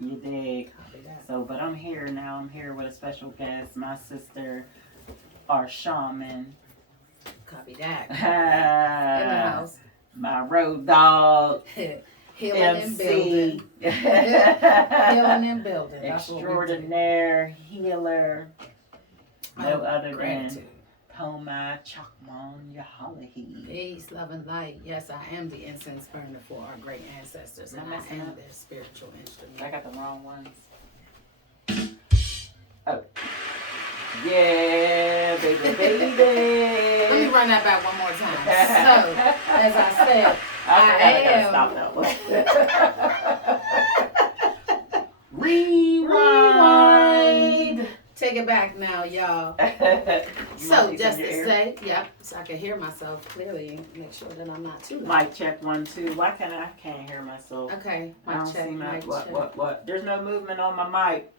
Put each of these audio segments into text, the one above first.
You dig? Copy that. So, but I'm here now. I'm here with a special guest, my sister, our shaman. Copy that. In the house. My road dog. Healing MC. and building. Healing and building. Extraordinaire healer. No other gratitude. than Poma Chakmon Yahalahi. Peace, love, and light. Yes, I am the incense burner for our great ancestors, and I am their spiritual instrument. I got the wrong ones. Oh. Yeah, baby, baby. Let me run that back one more time. So, as I said, I am. Stop that one. Rewind. Take it back now, y'all. So, just to say, yep, so I can hear myself clearly and make sure that I'm not too loud. Mic check 1 2. Why can't I can't hear myself? Okay, I don't check, see my mic check. what. There's no movement on my mic.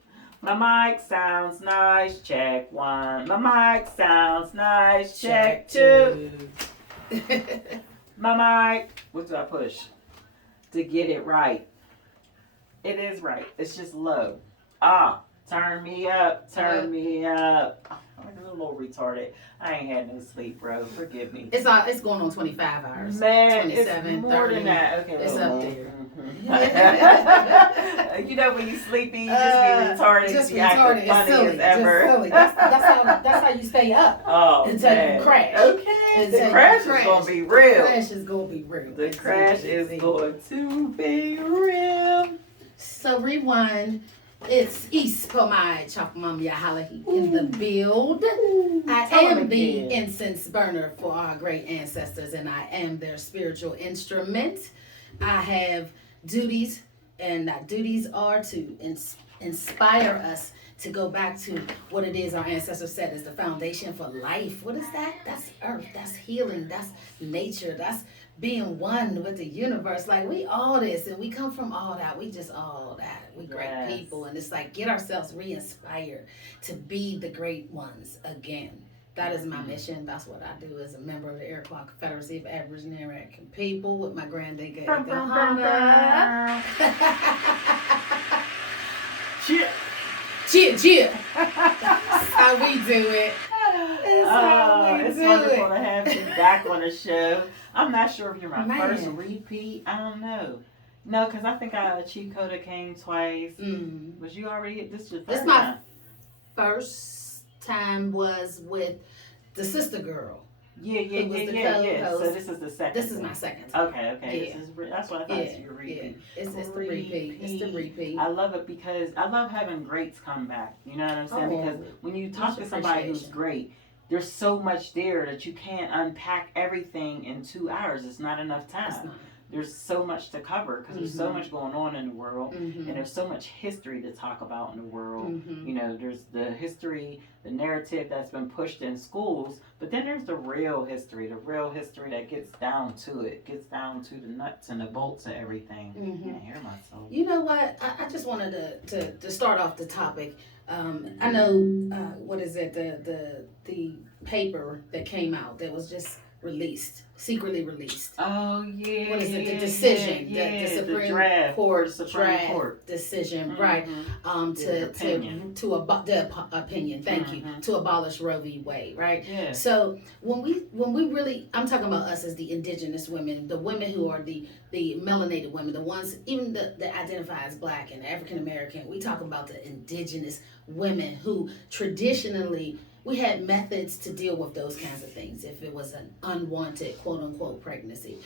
My mic sounds nice. Check 1. My mic sounds nice. Check 2. My mic. What do I push to get it right? It is right. It's just low. Turn me up. Turn me up. I'm a little retarded. I ain't had no sleep, bro. Forgive me. It's going on 25 hours. Man, 27, it's more 30. than that. Okay, it's up there. Mm-hmm. You know when you sleepy, you just be retarded. Just you retarded. Act funny silly. as ever. Just silly. That's how you stay up. Oh, until man. you crash. Okay. The crash is gonna be real. The crash is gonna be real. The crash is going to be real. So rewind. It's East Pomai Chakmam Yahalahi in the build. I am the incense burner for our great ancestors, and I am their spiritual instrument. I have duties, and our duties are to inspire us to go back to what it is our ancestors said is the foundation for life. What is that? That's earth. That's healing. That's nature. That's being one with the universe. Like, we all this, and we come from all that. We just all that. We great people, and it's like, get ourselves re-inspired to be the great ones again. That is my mission. That's what I do as a member of the Iroquois Confederacy of Aboriginal and American People with my granddad Ikhana. Cheer. That's how we do it. It's wonderful to have you back on the show. I'm not sure if you're my first repeat. I don't know. No, because I think Chief Ikhana came twice. Was you already? This is your first time? My first time was with the sister girl. Yeah. So this is the second. This is my second. Okay. Yeah. That's what I thought. It's your repeat. Yeah. It's the repeat. It's the repeat. I love it because I love having greats come back. You know what I'm saying? Because when you talk to somebody who's great, there's so much there that you can't unpack everything in 2 hours. It's not enough time. There's so much to cover because there's so much going on in the world, and there's so much history to talk about in the world. You know, there's the history, the narrative that's been pushed in schools, but then there's the real history that gets down to it, gets down to the nuts and the bolts of everything. I can't hear myself. You know what? I just wanted to start off the topic. I know, what is it, the paper that came out that was just secretly released. Oh, yeah. What is it? The decision. The Supreme Court draft decision, right? To opinion. Thank you. To abolish Roe v. Wade, right? Yeah. So when we really, I'm talking about us as the indigenous women, the women who are the melanated women, the ones even that identify as Black and African American. We talk about the indigenous women who traditionally, we had methods to deal with those kinds of things. If it was an unwanted, quote unquote, pregnancy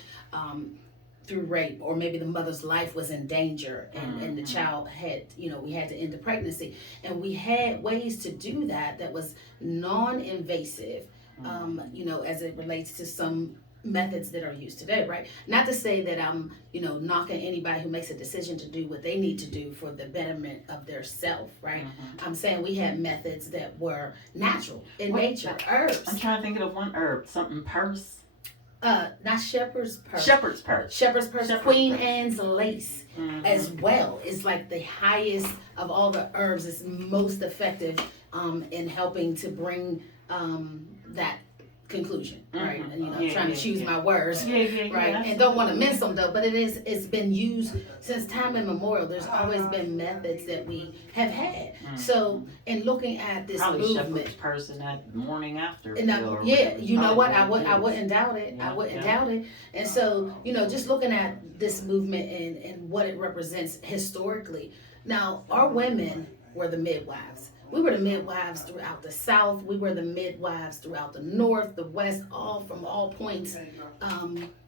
through rape, or maybe the mother's life was in danger and the child had, we had to end the pregnancy. And we had ways to do that was non-invasive, as it relates to some methods that are used today, right? Not to say that I'm, knocking anybody who makes a decision to do what they need to do for the betterment of their self, right? I'm saying we had methods that were natural in nature, herbs. I'm trying to think of one herb, something purse. Not shepherd's purse. Shepherd's purse. Queen Anne's lace as well is like the highest of all the herbs. It's most effective in helping to bring that conclusion, right? Mm-hmm. And, you know, I'm trying to choose my words, right? And don't want to miss them though, but it's been used since time immemorial. There's always been methods that we have had. Mm-hmm. So in looking at this probably movement, shepherd's person at morning after. And you know what? I wouldn't doubt it. Yeah, I wouldn't doubt it. And so, you know, just looking at this movement and what it represents historically. Now, our women were the midwives. We were the midwives throughout the South. We were the midwives throughout the North, the West, all from all points,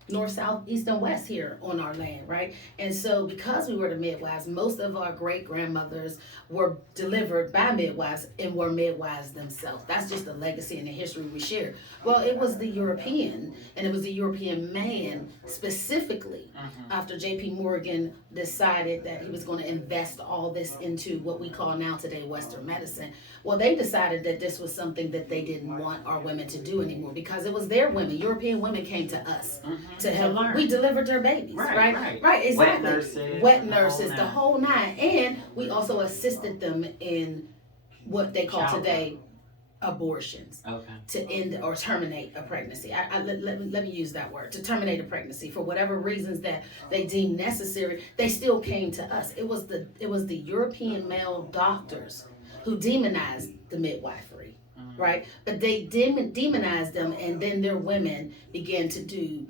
North, South, East, and West here on our land, right? And so because we were the midwives, most of our great-grandmothers were delivered by midwives and were midwives themselves. That's just the legacy and the history we share. Well, it was the European, and it was the European man specifically after J.P. Morgan decided that he was going to invest all this into what we call now today Western medicine. Well, they decided that this was something that they didn't want our women to do anymore because it was their women. European women came to us to help. We delivered their babies, right? Exactly. Wet nurses, the whole nine. And we also assisted them in what they call today abortions, to end or terminate a pregnancy. Let me use that word, to terminate a pregnancy for whatever reasons that they deemed necessary. They still came to us. It was the European male doctors who demonized the midwifery, right? But they demonized them, and then their women began to do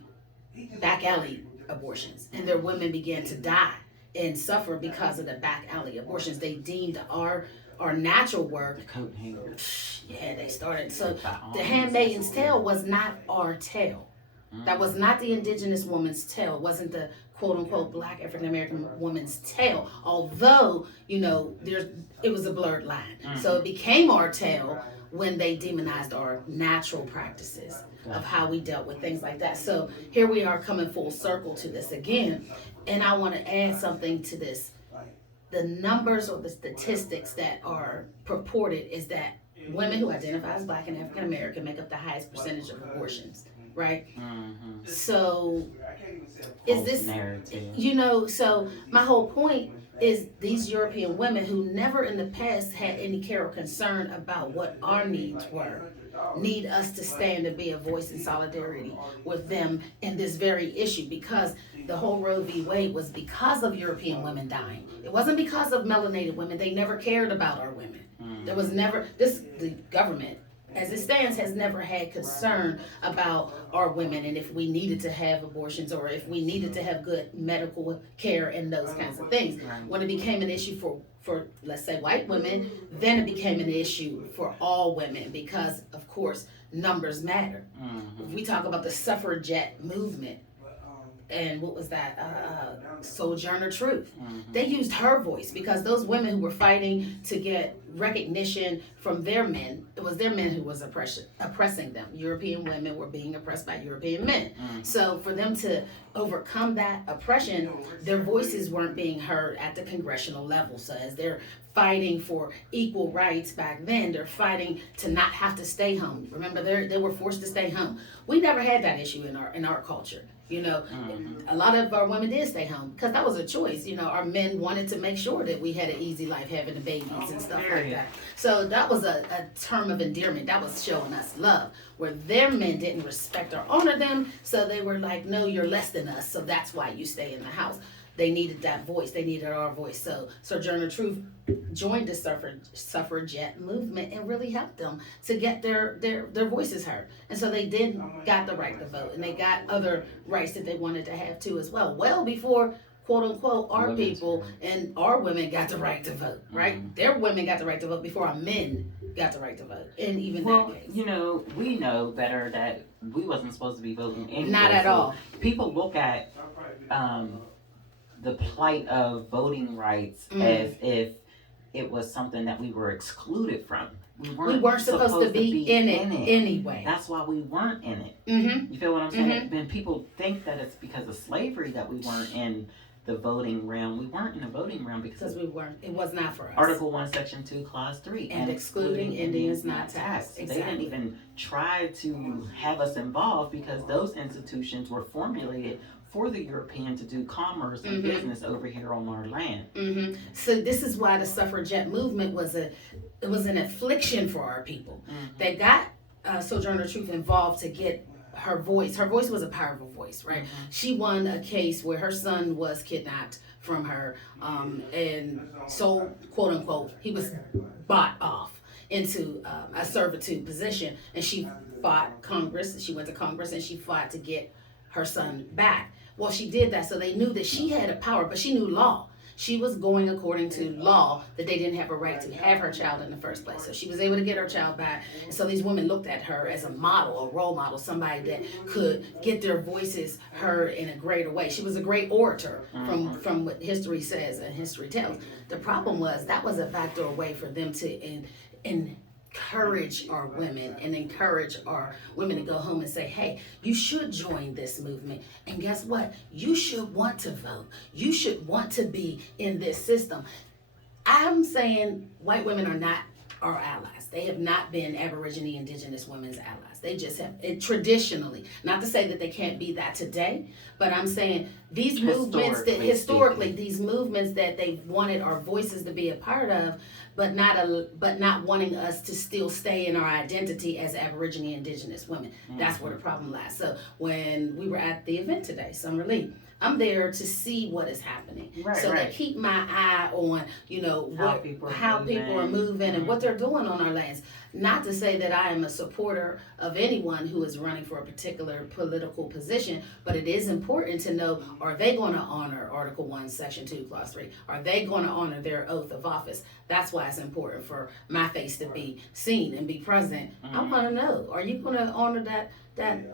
back alley abortions, and their women began to die and suffer because of the back alley abortions. They deemed our natural work. The coat hangers. Yeah, they started. So the Handmaid's Tale was not our tale. That was not the indigenous woman's tale. It wasn't the quote unquote Black African American woman's tale. Although, you know, it was a blurred line. So it became our tale when they demonized our natural practices of how we dealt with things like that. So here we are coming full circle to this again. And I want to add something to this. The numbers or the statistics that are purported is that women who identify as Black and African American make up the highest percentage of abortions, right? So is this narrative? You know, so my whole point is these European women who never in the past had any care or concern about what our needs were need us to stand and be a voice in solidarity with them in this very issue, because the whole Roe v. Wade was because of European women dying. It wasn't because of melanated women. They never cared about our women. There was never, the government, as it stands, has never had concern about our women and if we needed to have abortions or if we needed to have good medical care and those kinds of things. When it became an issue for let's say white women, then it became an issue for all women because, of course, numbers matter. If we talk about the suffragette movement, and what was that, Sojourner Truth. They used her voice because those women who were fighting to get recognition from their men, it was their men who was oppressing them. European women were being oppressed by European men. So for them to overcome that oppression, their voices weren't being heard at the congressional level. So as they're fighting for equal rights back then, they're fighting to not have to stay home. Remember, they were forced to stay home. We never had that issue in our culture. You know, a lot of our women did stay home because that was a choice. You know, our men wanted to make sure that we had an easy life having the babies and stuff like that. So that was a term of endearment. That was showing us love, where their men didn't respect or honor them. So they were like, no, you're less than us. So that's why you stay in the house. They needed that voice. They needed our voice. So Sojourner Truth joined the suffragette movement and really helped them to get their voices heard. And so they got the right to vote, and they got other rights that they wanted to have too as well. Well before, quote unquote, our people and our women got the right to vote, right? Their women got the right to vote before our men got the right to vote. And even that case. You know, we know better that we wasn't supposed to be voting anyway. Not at all. People look at the plight of voting rights as if it was something that we were excluded from. We weren't supposed to be in it anyway. That's why we weren't in it. You feel what I'm saying? Then people think that it's because of slavery that we weren't in the voting realm. We weren't in the voting realm because we weren't. It was not for us. Article 1, Section 2, Clause 3. And excluding Indians not taxed. Exactly. They didn't even try to have us involved because those institutions were formulated for the European to do commerce and business over here on our land. So this is why the suffragette movement was an affliction for our people. They got Sojourner Truth involved to get her voice. Her voice was a powerful voice, right? She won a case where her son was kidnapped from her, and so, quote unquote, he was bought off into a servitude position, and she fought Congress. She went to Congress and she fought to get her son back. Well, she did that, so they knew that she had a power, but she knew law. She was going according to law that they didn't have a right to have her child in the first place. So she was able to get her child back. And so these women looked at her as a model, a role model, somebody that could get their voices heard in a greater way. She was a great orator from what history says and history tells. The problem was that was a backdoor way for them to encourage our women and encourage our women to go home and say, hey, you should join this movement. And guess what? You should want to vote. You should want to be in this system. I'm saying white women are not our allies. They have not been Aborigine indigenous women's allies. They just have, traditionally, not to say that they can't be that today, but I'm saying these movements that historically, these movements that they wanted our voices to be a part of, but not wanting us to still stay in our identity as Aborigine indigenous women. That's where the problem lies. So when we were at the event today, Summer Lee, I'm there to see what is happening. They keep my eye on, how people are moving and what they're doing on our lands. Not to say that I am a supporter of anyone who is running for a particular political position, but it is important to know, are they going to honor Article 1, Section 2, Clause 3? Are they going to honor their oath of office? That's why it's important for my face to be seen and be present. I want to know, are you going to honor that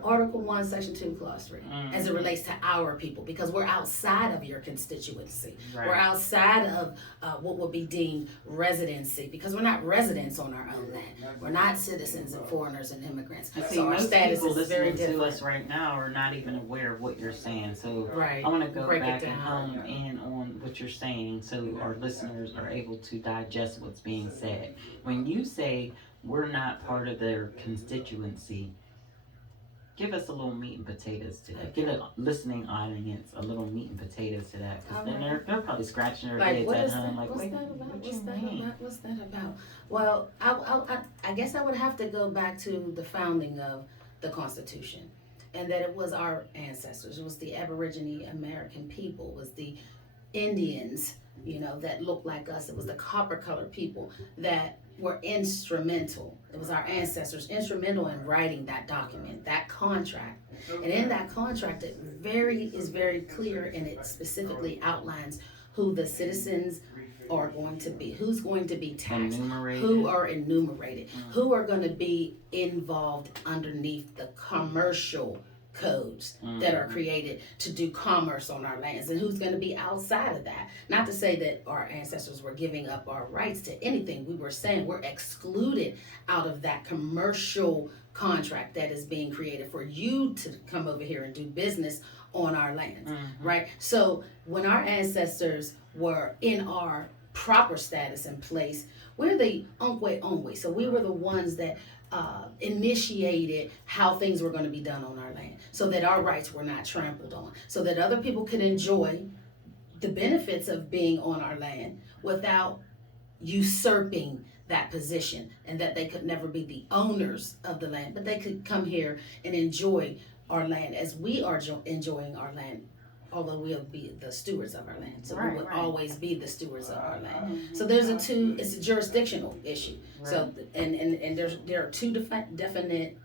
Article 1, Section 2, Clause 3 as it relates to our people? Because we're outside of your constituency. We're outside of what would be deemed residency, because we're not residents on our own land. We're not citizens and foreigners and immigrants. So our status is very different. To us right now are not even aware of what you're saying. So I want to go back and hone in on what you're saying so our listeners are able to digest what's being said. When you say we're not part of their constituency, give us a little meat and potatoes to that. Give a listening audience a little meat and potatoes to that. Because then they're probably scratching their heads at home. Like, what's that about? Well, I guess I would have to go back to the founding of the Constitution. And that it was our ancestors. It was the Aborigine American people. It was the Indians, that looked like us. It was the copper-colored people that were instrumental. It was our ancestors instrumental in writing that document, that contract. And in that contract, it is very clear, and it specifically outlines who the citizens are going to be, who's going to be taxed, who are enumerated, who are going to be involved underneath the commercial codes that are created to do commerce on our lands, and who's going to be outside of that. Not to say that our ancestors were giving up our rights to anything. We were saying we're excluded out of that commercial contract that is being created for you to come over here and do business on our lands, right? So when our ancestors were in our proper status and place, we're the Onkwe. So we were the ones that initiated how things were going to be done on our land, so that our rights were not trampled on, so that other people could enjoy the benefits of being on our land without usurping that position, and that they could never be the owners of the land, but they could come here and enjoy our land as we are enjoying our land, although we'll be the stewards of our land. So we would always be the stewards of our land. So it's a jurisdictional issue. So, and there are two definite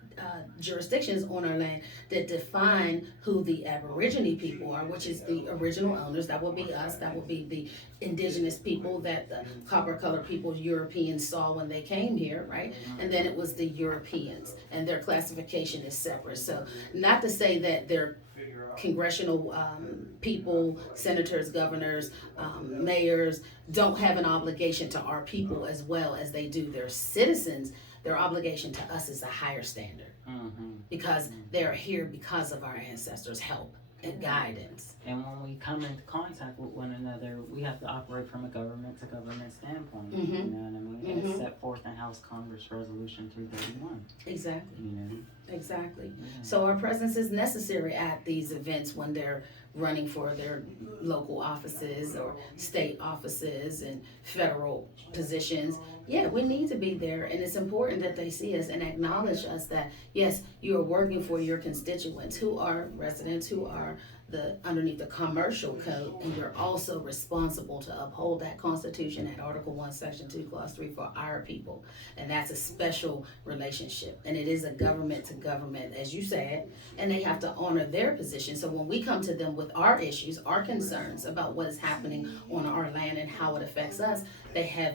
jurisdictions on our land that define who the Aborigine people are, which is the original owners. That will be us. That will be the indigenous people that the copper-colored people, Europeans, saw when they came here, right? And then it was the Europeans, and their classification is separate. So not to say that they're congressional people, senators, governors, mayors don't have an obligation to our people as well as they do their citizens. Their obligation to us is a higher standard because they're here because of our ancestors' help and guidance. And when we come into contact with one another, we have to operate from a government to government standpoint. You know what I mean? It's set forth in House Congress Resolution 331. Exactly. Exactly. So our presence is necessary at these events when they're running for their local offices or state offices and federal positions. Yeah, we need to be there, and it's important that they see us and acknowledge us that yes, you are working for your constituents who are residents, who are the underneath the commercial code, and you're also responsible to uphold that Constitution at Article 1, Section 2, Clause 3 for our people. And that's a special relationship. And it is a government to government, as you said, and they have to honor their position. So when we come to them with our issues, our concerns about what is happening on our land and how it affects us, they have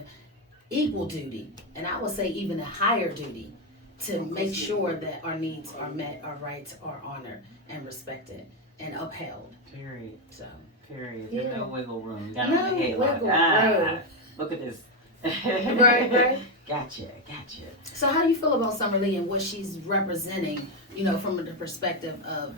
equal duty, and I would say even a higher duty, to make sure that our needs are met, our rights are honored and respected and upheld. Period. So. Period. Yeah. There's no wiggle room. Got No in the head wiggle room. Look at this. Right. Gotcha. So how do you feel about Summer Lee and what she's representing, from the perspective of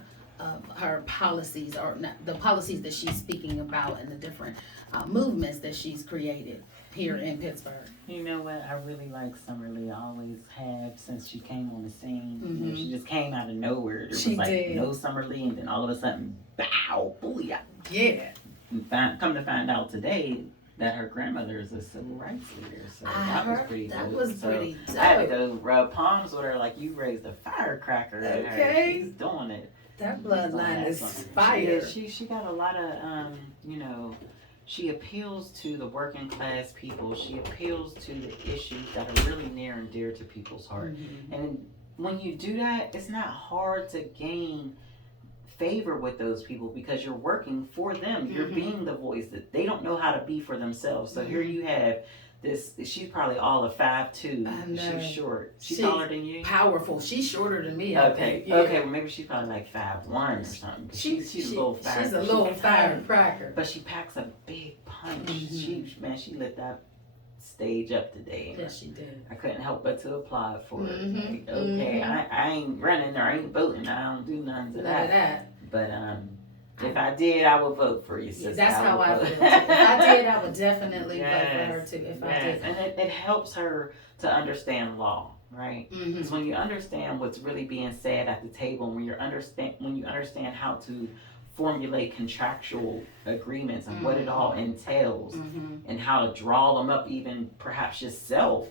her policies, or not, the policies that she's speaking about and the different movements that she's created here in Pittsburgh? You know what? I really like Summer Lee. I always have since she came on the scene. You know, she just came out of nowhere. There was like no Summer Lee, and then all of a sudden, bow, booyah. Yeah. And come to find out today that her grandmother is a civil rights leader. So that was pretty dope. I had to go rub palms with her like you raised a firecracker at her. She's doing it. That bloodline is fire. She got a lot of she appeals to the working class people. She appeals to the issues that are really near and dear to people's heart. Mm-hmm. And when you do that, it's not hard to gain favor with those people because you're working for them. You're being the voice that they don't know how to be for themselves. So here you have this, she's probably all of 5'2". She's short. She's taller than you? Powerful. She's shorter than me. Okay. Okay, well maybe she's probably like 5'1" or something. She's a little fire. She's a little firecracker. But she packs a big punch. She lit that stage up today. Yes, she did. I couldn't help but to applaud for it. Like, okay, I ain't running or I ain't voting. I don't do none of that. But if I did, I would vote for you, sister. That's how I feel. If I did, I would definitely vote for her too. If I did, and it helps her to understand law, right? Because when you understand what's really being said at the table, when you understand how to formulate contractual agreements and what it all entails, and how to draw them up, even perhaps yourself,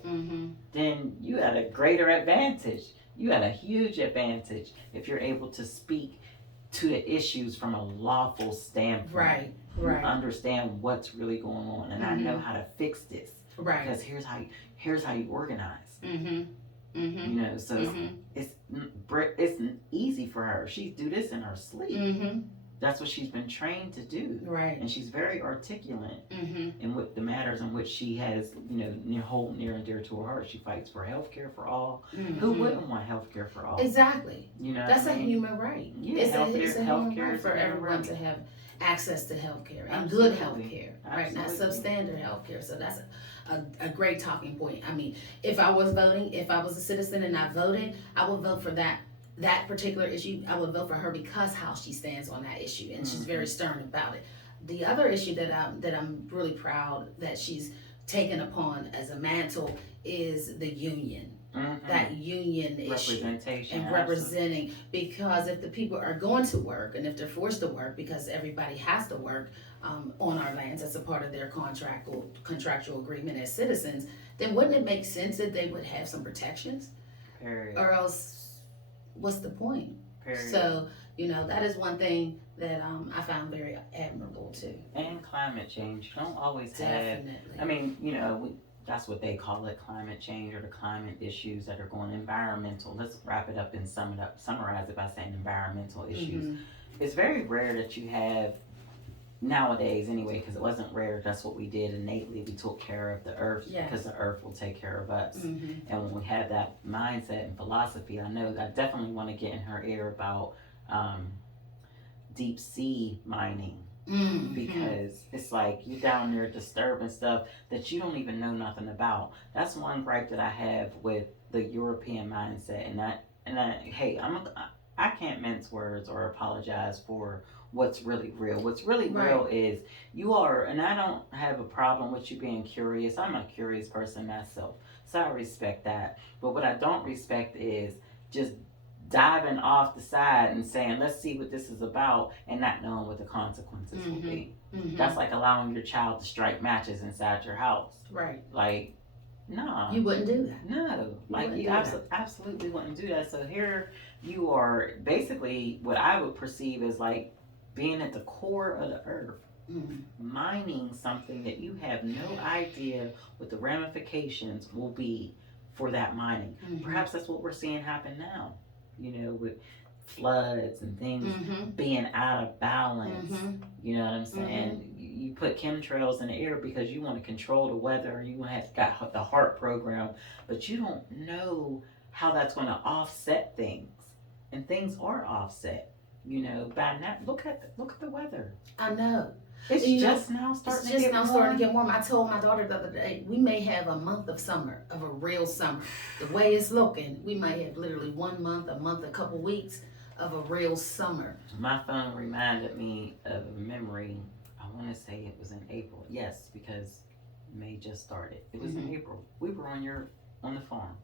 then you had a greater advantage. You had a huge advantage if you're able to speak to the issues from a lawful standpoint. Right. You understand what's really going on, and I know how to fix this. Right. Because here's how you organize. So it's easy for her. She do this in her sleep. That's what she's been trained to do. Right. And she's very articulate in what the matters in which she has, hold near and dear to her heart. She fights for health care for all. Who wouldn't want health care for all? Exactly. That's a human right. Yeah, it's a human right for everyone to have access to health care and good health care, right? Not substandard health care. So that's a great talking point. I mean, if I was voting, if I was a citizen and I voted, I would vote for that particular issue. I would vote for her because how she stands on that issue, and she's very stern about it. The other issue that I'm really proud that she's taken upon as a mantle is the union. That union issue and representing, because if the people are going to work and if they're forced to work because everybody has to work on our lands as a part of their contractual agreement as citizens, then wouldn't it make sense that they would have some protections? Period. Or else what's the point? Period. So, that is one thing that I found very admirable too. And climate change. You don't always have, I mean, that's what they call it, climate change, or the climate issues that are going environmental. Let's wrap it up and summarize it by saying environmental issues. It's very rare that you have, nowadays anyway, because it wasn't rare, that's what we did innately. We took care of the earth because the earth will take care of us. And when we have that mindset and philosophy, I definitely want to get in her ear about deep sea mining. Because it's like you're down there disturbing stuff that you don't even know nothing about. That's one gripe that I have with the European mindset, I can't mince words or apologize for what's really real. What's really real is you are, and I don't have a problem with you being curious. I'm a curious person myself, so I respect that. But what I don't respect is just diving off the side and saying, let's see what this is about, and not knowing what the consequences will be. That's like allowing your child to strike matches inside your house. Right. Like, no. You wouldn't do that. No. Like, you absolutely wouldn't do that. So here you are, basically, what I would perceive as like being at the core of the earth, mining something that you have no idea what the ramifications will be for that mining. Perhaps that's what we're seeing happen now, with floods and things being out of balance. You know what I'm saying? You put chemtrails in the air because you want to control the weather. You have got the HART program, but you don't know how that's going to offset things, and things are offset. By now, look at the weather. I know. It's just now starting to get warm. I told my daughter the other day, we may have a month of summer, of a real summer. The way it's looking, we might have literally 1 month, a couple weeks of a real summer. My phone reminded me of a memory. I want to say it was in April. Yes, because May just started. It was in April. We were on the farm.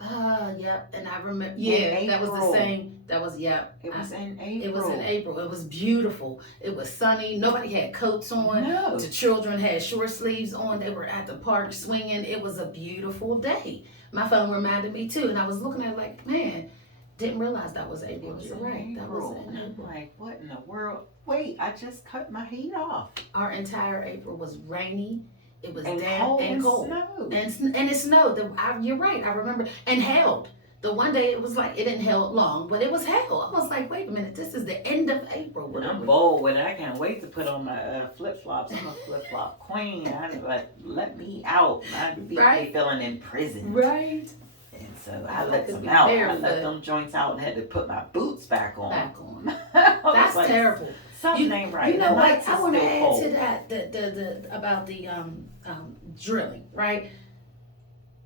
Yep, and I remember. Yeah, that was the same. That was It was in April. It was in April. It was beautiful. It was sunny. Nobody had coats on. No. The children had short sleeves on. They were at the park swinging. It was a beautiful day. My phone reminded me too, and I was looking at it like, man, didn't realize that was April. You're right. That was in April. I'm like, what in the world? Wait, I just cut my heat off. Our entire April was rainy. It was damp and cold. And it snowed. You're right. I remember. And hailed. The one day it was like, it didn't hail long, but it was hail. I was like, wait a minute, this is the end of April. I'm bold with it. I can't wait to put on my flip-flops. I'm a flip-flop queen. I'm like, let me out. I'd be feeling in prison. Right. And so I let them out. I let them joints out and had to put my boots back on. That's like, terrible. Something ain't right. You know what? I want to add to that the about the drilling, right?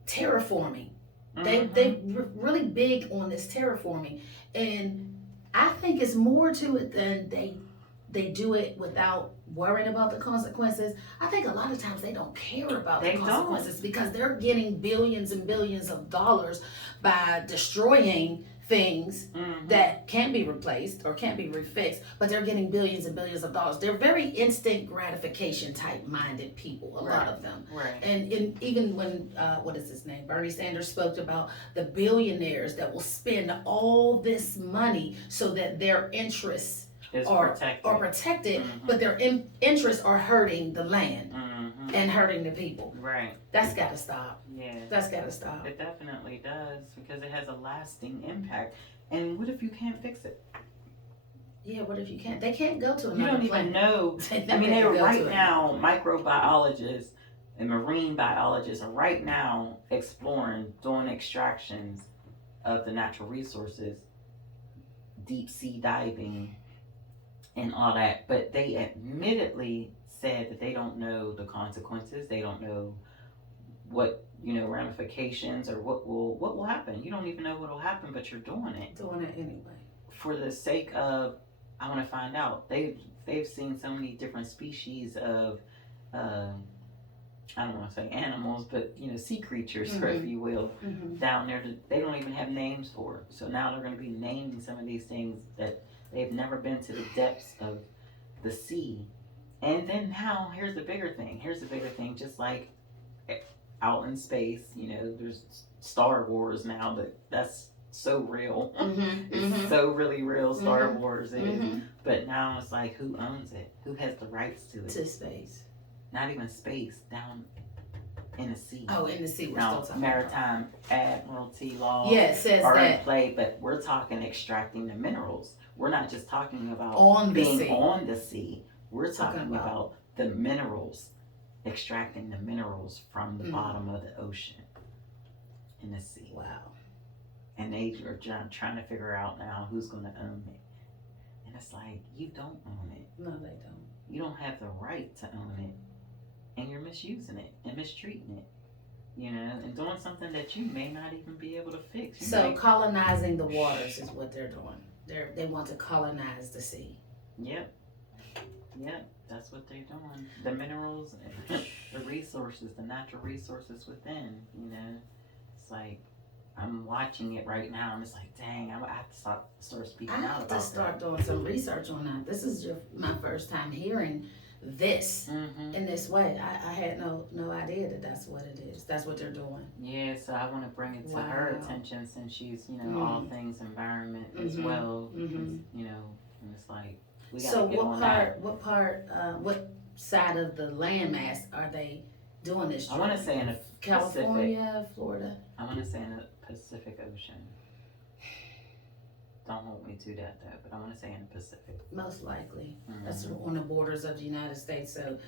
Terraforming. They really big on this terraforming, and I think it's more to it than they do it without worrying about the consequences. I think a lot of times they don't care about the consequences because they're getting billions and billions of dollars by destroying things that can't be replaced or can't be refixed, but they're getting billions and billions of dollars. They're very instant gratification type minded people, a lot of them. Right. And even when, what is his name? Bernie Sanders spoke about the billionaires that will spend all this money so that their interests are protected, but their interests are hurting the land and hurting the people. Right. That's got to stop. Yeah. That's got to stop. It definitely does, because it has a lasting impact. And what if you can't fix it? Yeah, what if you can't? They can't go to another planet. You don't even know. They're right now, microbiologists and marine biologists are right now exploring, doing extractions of the natural resources, deep sea diving, and all that. But they admittedly said that they don't know the consequences. They don't know what ramifications or what will happen. You don't even know what will happen, but you're doing it. Doing it anyway. For the sake of, I want to find out. They've seen so many different species of, I don't want to say animals, but sea creatures, if you will, down there that they don't even have names for. So now they're going to be naming some of these things that they've never been to the depths of the sea. And then now, here's the bigger thing. Just like out in space, there's Star Wars now that's so real. It's so really real. Star Wars is. But now it's like, who owns it? Who has the rights to it? To space. Not even space, down in the sea. Oh, in the sea. We're now, still talking maritime admiralty laws says are that in play, but we're talking extracting the minerals. We're not just talking about on the sea. We're talking about the minerals, extracting the minerals from the bottom of the ocean in the sea. Wow. And they are trying to figure out now who's going to own it. And it's like, you don't own it. No, they don't. You don't have the right to own it. And you're misusing it and mistreating it. And doing something that you may not even be able to fix. Colonizing the waters is what they're doing. They want to colonize the sea. Yep, that's what they're doing. The minerals, and the resources, the natural resources within, It's like, I'm watching it right now. I'm just like, dang, I have to start speaking I out have about to start that. doing some research on that. This is my first time hearing this in this way. I had no idea that that's what it is. That's what they're doing. Yeah, so I want to bring it to her attention since she's, all things environment as well. Because, and it's like, we got to get on that. What side of the landmass are they doing this? I want to say in the California, Pacific. Florida. I want to say in the Pacific Ocean. Don't hold me to that though, but I want to say in the Pacific. Most likely. That's on the borders of the United States. So,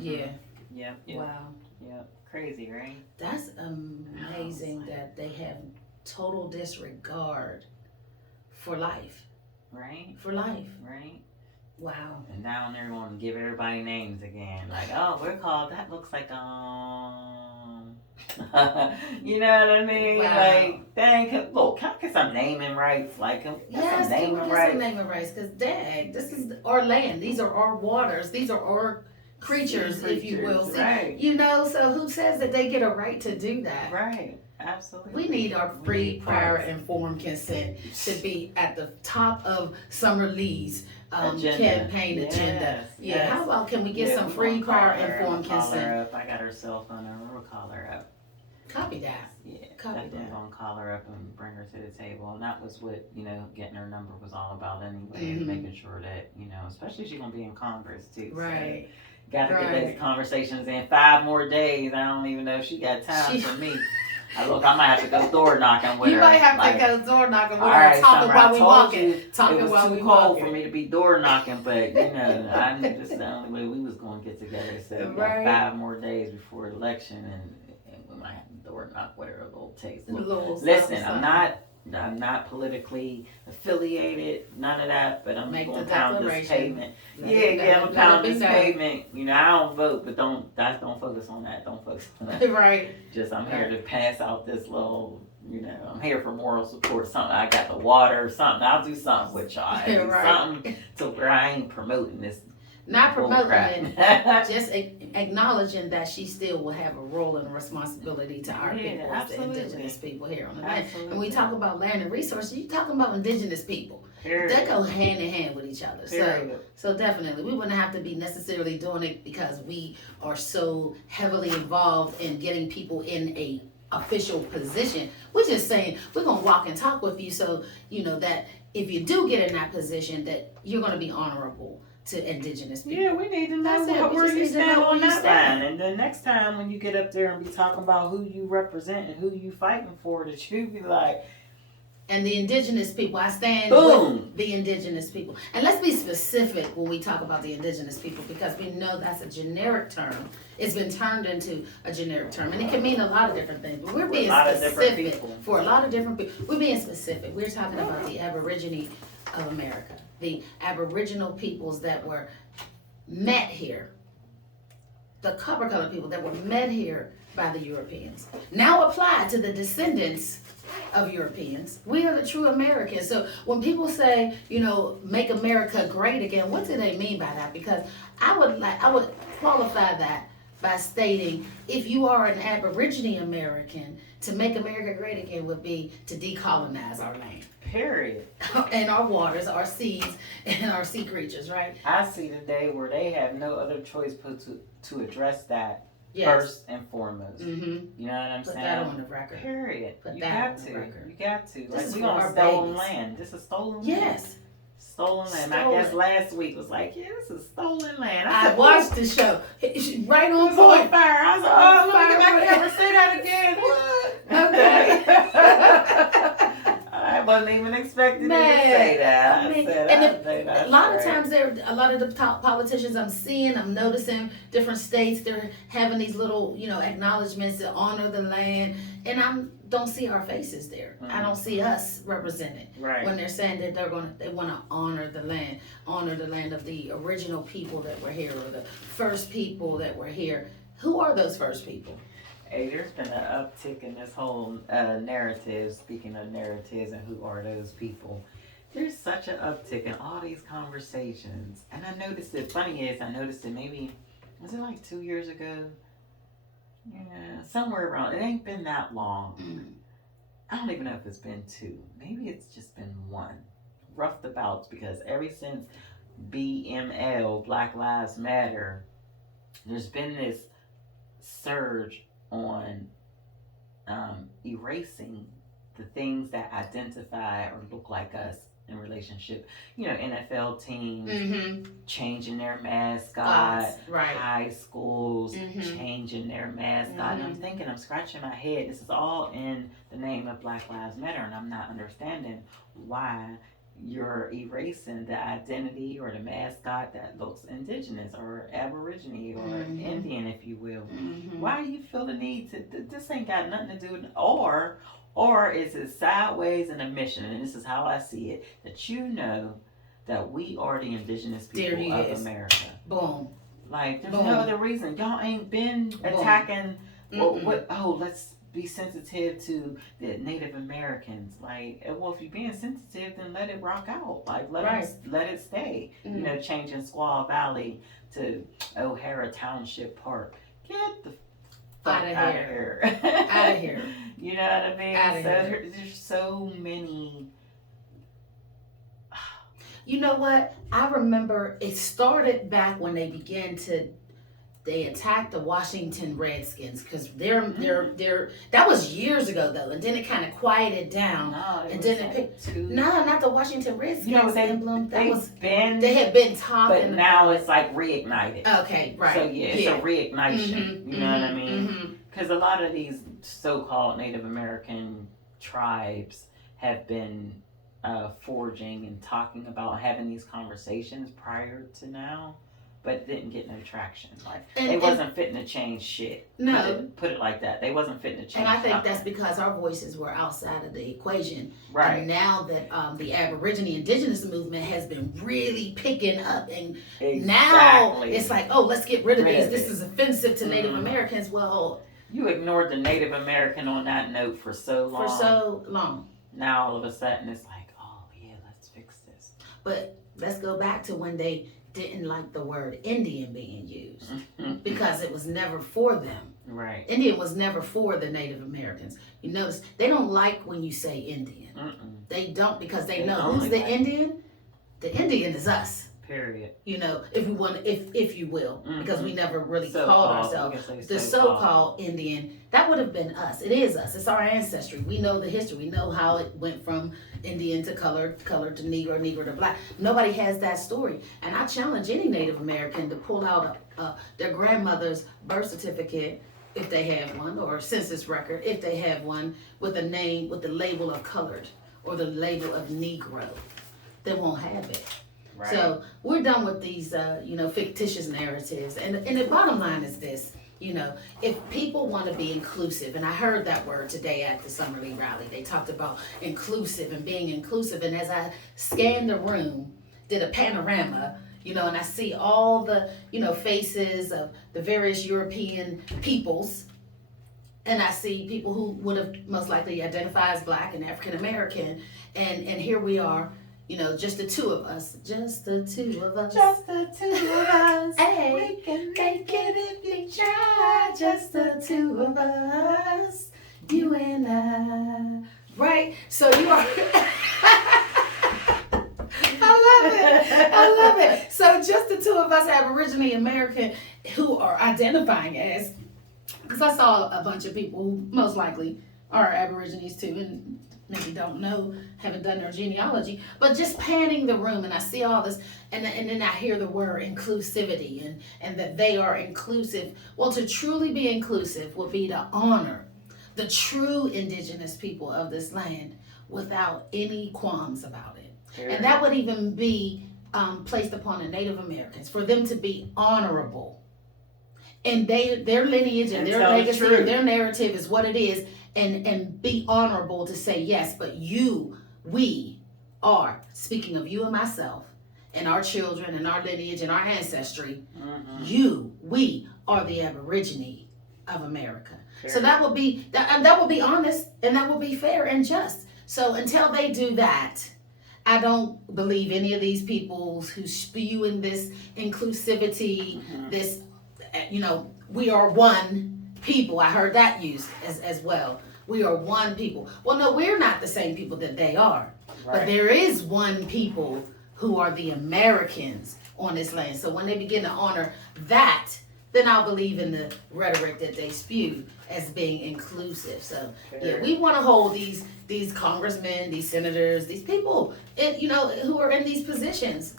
yeah. Yep. Wow. Yep. Crazy, right? That's amazing that they have total disregard for life. Right? For life. Right? Wow. And now they're going to give everybody names again. Like, oh, we're called, that looks like, you know what I mean? Wow. Like, dang, look, can I get some naming rights? Like, yes, some naming rights? Some naming rights, because dang, this is our land. These are our waters. These are our creatures, if you will. See, right. So who says that they get a right to do that? Right. Absolutely. We need our free, prior, informed consent to be at the top of Summer Lee's campaign agenda. Yeah. Yes. How about can we get some free, prior, informed consent? I got her cell phone number. We'll call her up. Copy that. Yeah. Copy definitely that. Gonna call her up and bring her to the table. And that was what, getting her number was all about anyway. Is making sure that, especially she's gonna be in Congress too. Right. So gotta get those conversations in 5 more days. I don't even know if she got time for me. Look, I might have to go door knocking with her. You might have to go door knocking with her, talking while we walking. Talking while we walking. It was too cold for me to be door knocking, but I knew this is the only way we was going to get together. So we got 5 more days before election, and we might have to door knock with her a little taste. Listen, I'm not politically affiliated, none of that, but I'm going to pound this pavement. I'm going to pound this pavement. I don't vote, but don't focus on that. Don't focus on that. Right. Just, I'm here to pass out this little, I'm here for moral support. Something, I got the water, something. I'll do something with y'all. Right. Something to where I ain't promoting this. Not promoting it, just acknowledging that she still will have a role and a responsibility to our people, as the indigenous people here on the land. And we talk about land and resources, you're talking about indigenous people. Period. They go hand in hand with each other. So definitely, we wouldn't have to be necessarily doing it because we are so heavily involved in getting people in a official position. We're just saying we're gonna walk and talk with you, so you know that if you do get in that position, that you're gonna be honorable to indigenous people. Yeah, we need to know where you stand on that line. And the next time when you get up there and be talking about who you represent and who you fighting for, that you be like, and the indigenous people, I stand with the indigenous people. And let's be specific when we talk about the indigenous people, because we know that's a generic term. It's been turned into a generic term, and it can mean a lot of different things. But we're being specific for a lot of different people. We're being specific. We're talking about the Aborigine of America, the Aboriginal peoples that were met here, the copper-colored people that were met here by the Europeans, now applied to the descendants of Europeans. We are the true Americans. So when people say, make America great again, what do they mean by that? Because I would qualify that by stating, if you are an Aborigine American, to make America great again would be to decolonize our land. Period. And our waters, our seas, and our sea creatures, right? I see the day where they have no other choice but to address that first and foremost. Mm-hmm. You know what I'm saying? Put that on the record. Period. You got to. This we on stolen land. This is stolen land. Yes. Stolen land. My guest last week was like, this is stolen land. I watched the show. Right on point. On fire. I was like, oh, let me back never say that again. What? Okay. I wasn't even expecting you to say that. A lot of times, a lot of the politicians I'm noticing different states, they're having these little, acknowledgments to honor the land, and I don't see our faces there. Mm-hmm. I don't see us represented when they're saying that they want to honor the land of the original people that were here, or the first people that were here. Who are those first people? Hey, there's been an uptick in this whole narrative, speaking of narratives and who are those people. There's such an uptick in all these conversations. And I noticed it, funny is, maybe, was it like 2 years ago? Yeah, somewhere around, it ain't been that long. I don't even know if it's been two. Maybe it's just been one. Rough the bouts, because ever since BML, Black Lives Matter, there's been this surge on erasing the things that identify or look like us in relationship. NFL teams changing their mascot, right. high schools changing their mascot. And I'm scratching my head. This is all in the name of Black Lives Matter, and I'm not understanding why you're erasing the identity or the mascot that looks indigenous or aborigine or Indian, if you will. Why do you feel the need to? This ain't got nothing to do with, or is it sideways in a mission? And this is how I see it: that that we are the indigenous people of America. Boom. Like there's no other reason. Y'all ain't been attacking. Let's be sensitive to the Native Americans. Like, well, if you're being sensitive, then let it rock out. Like, let it stay. Changing Squaw Valley to O'Hara Township Park. Get the fuck out of here. Out of here. You know what I mean? There's so many. You know what? I remember it started back when they attacked the Washington Redskins, because they're that was years ago though, and then it kind of quieted down, not the Washington Redskins emblem. They had been talking, but now it's like reignited. Okay, right. So it's a reignition. You know what I mean? Because a lot of these so-called Native American tribes have been forging and talking about having these conversations prior to now, but didn't get no traction. Like, they wasn't fitting to change shit. No. Put it like that. They wasn't fitting to change. And I think nothing. that's because our voices were outside of the equation. Right. And now that the Aborigine Indigenous movement has been really picking up, and now it's like, oh, let's get rid of these. This is offensive to Native Americans. Well, you ignored the Native American on that note for so long. Now all of a sudden it's like, oh yeah, let's fix this. But let's go back to when they didn't like the word Indian being used, because it was never for them. Right. Indian was never for the Native Americans. You notice they don't like when you say Indian. They don't, because they know who's the Indian. The Indian is us. Period. If we want, if you will, because we never really called ourselves the so-called Indian. That would have been us. It is us. It's our ancestry. We know the history. We know how it went from Indian to colored to Negro, Negro to black. Nobody has that story. And I challenge any Native American to pull out their grandmother's birth certificate, if they have one, or census record, if they have one, with a name, with the label of colored or the label of Negro. They won't have it. Right. So we're done with these, fictitious narratives. And the bottom line is this, if people want to be inclusive, and I heard that word today at the Summerlee rally, they talked about inclusive and being inclusive. And as I scanned the room, did a panorama, and I see all the, faces of the various European peoples. And I see people who would have most likely identified as Black and African American. And here we are. Just the two of us. Just the two of us. Just the two of us. Hey, we can make it if we try. Just the two of us. You and I. Right? So you are. I love it. So just the two of us, Aboriginal American, who are identifying as, because I saw a bunch of people who most likely are Aborigines too, and maybe don't know, haven't done their genealogy, but just panning the room, and I see all this, and then I hear the word inclusivity, and that they are inclusive. Well, to truly be inclusive would be to honor the true indigenous people of this land without any qualms about it. And that would even be placed upon the Native Americans, for them to be honorable. And their lineage and their legacy and their narrative is what it is, and be honorable to say, yes, but we are, speaking of you and myself, and our children and our lineage and our ancestry, we are the Aborigine of America. Fair. So that would be honest, and that would be fair and just. So until they do that, I don't believe any of these people who spew in this inclusivity, this, we are one people. I heard that used as well. We are one people. Well, no, we're not the same people that they are. Right. But there is one people who are the Americans on this land. So when they begin to honor that, then I'll believe in the rhetoric that they spew as being inclusive. So yeah, we want to hold these congressmen, these senators, these people, who are in these positions.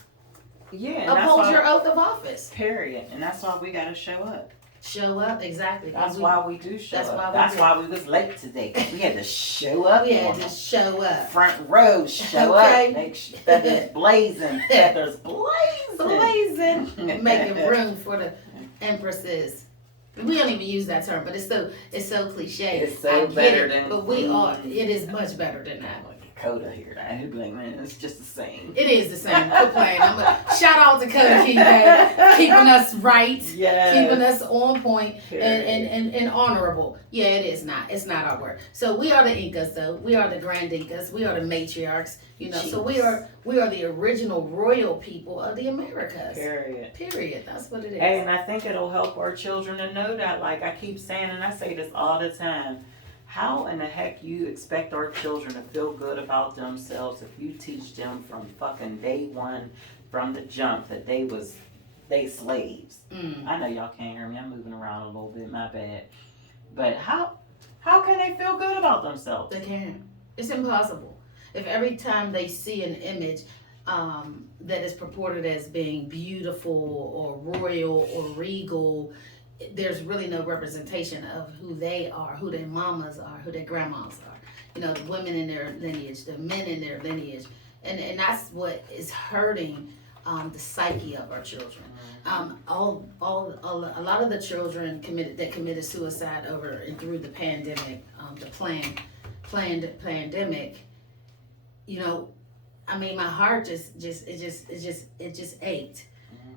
Yeah, uphold your oath of office. Period, and that's why we gotta show up. Show up, exactly. That's why we do show up. That's why we was late today. We had to show up. We had to show up. Front row, show up. Make feathers blazing. Feathers blazing. Making room for the empresses. We don't even use that term, but it's so cliche. It's so better than. But we are. It is much better than that. Coda here, he'd be like, man, it's just the same. It is the same. Quit playing. Shout out to Coda keeping us right, keeping us on point and honorable. Yeah, it is not. It's not our word. So we are the Incas, though. We are the Grand Incas. We are the matriarchs. Chiefs. So we are the original royal people of the Americas. Period. That's what it is. Hey, and I think it'll help our children to know that. Like I keep saying, and I say this all the time. How in the heck you expect our children to feel good about themselves if you teach them from fucking day one, from the jump, that they slaves? I know y'all can't hear me. I'm moving around a little bit. My bad. But how can they feel good about themselves? They can't. It's impossible. If every time they see an image that is purported as being beautiful or royal or regal, there's really no representation of who they are, who their mamas are, who their grandmas are. The women in their lineage, the men in their lineage. And that's what is hurting the psyche of our children. A lot of the children committed suicide over and through the pandemic, the planned pandemic. My heart just ached.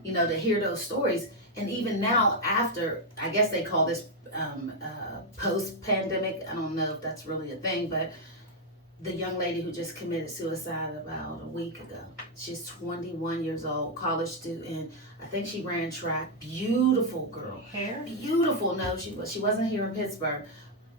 To hear those stories. And even now, after, I guess they call this post-pandemic. I don't know if that's really a thing, but the young lady who just committed suicide about a week ago. She's 21 years old, college student. I think she ran track. Beautiful girl. Here? Beautiful. No, she wasn't here in Pittsburgh.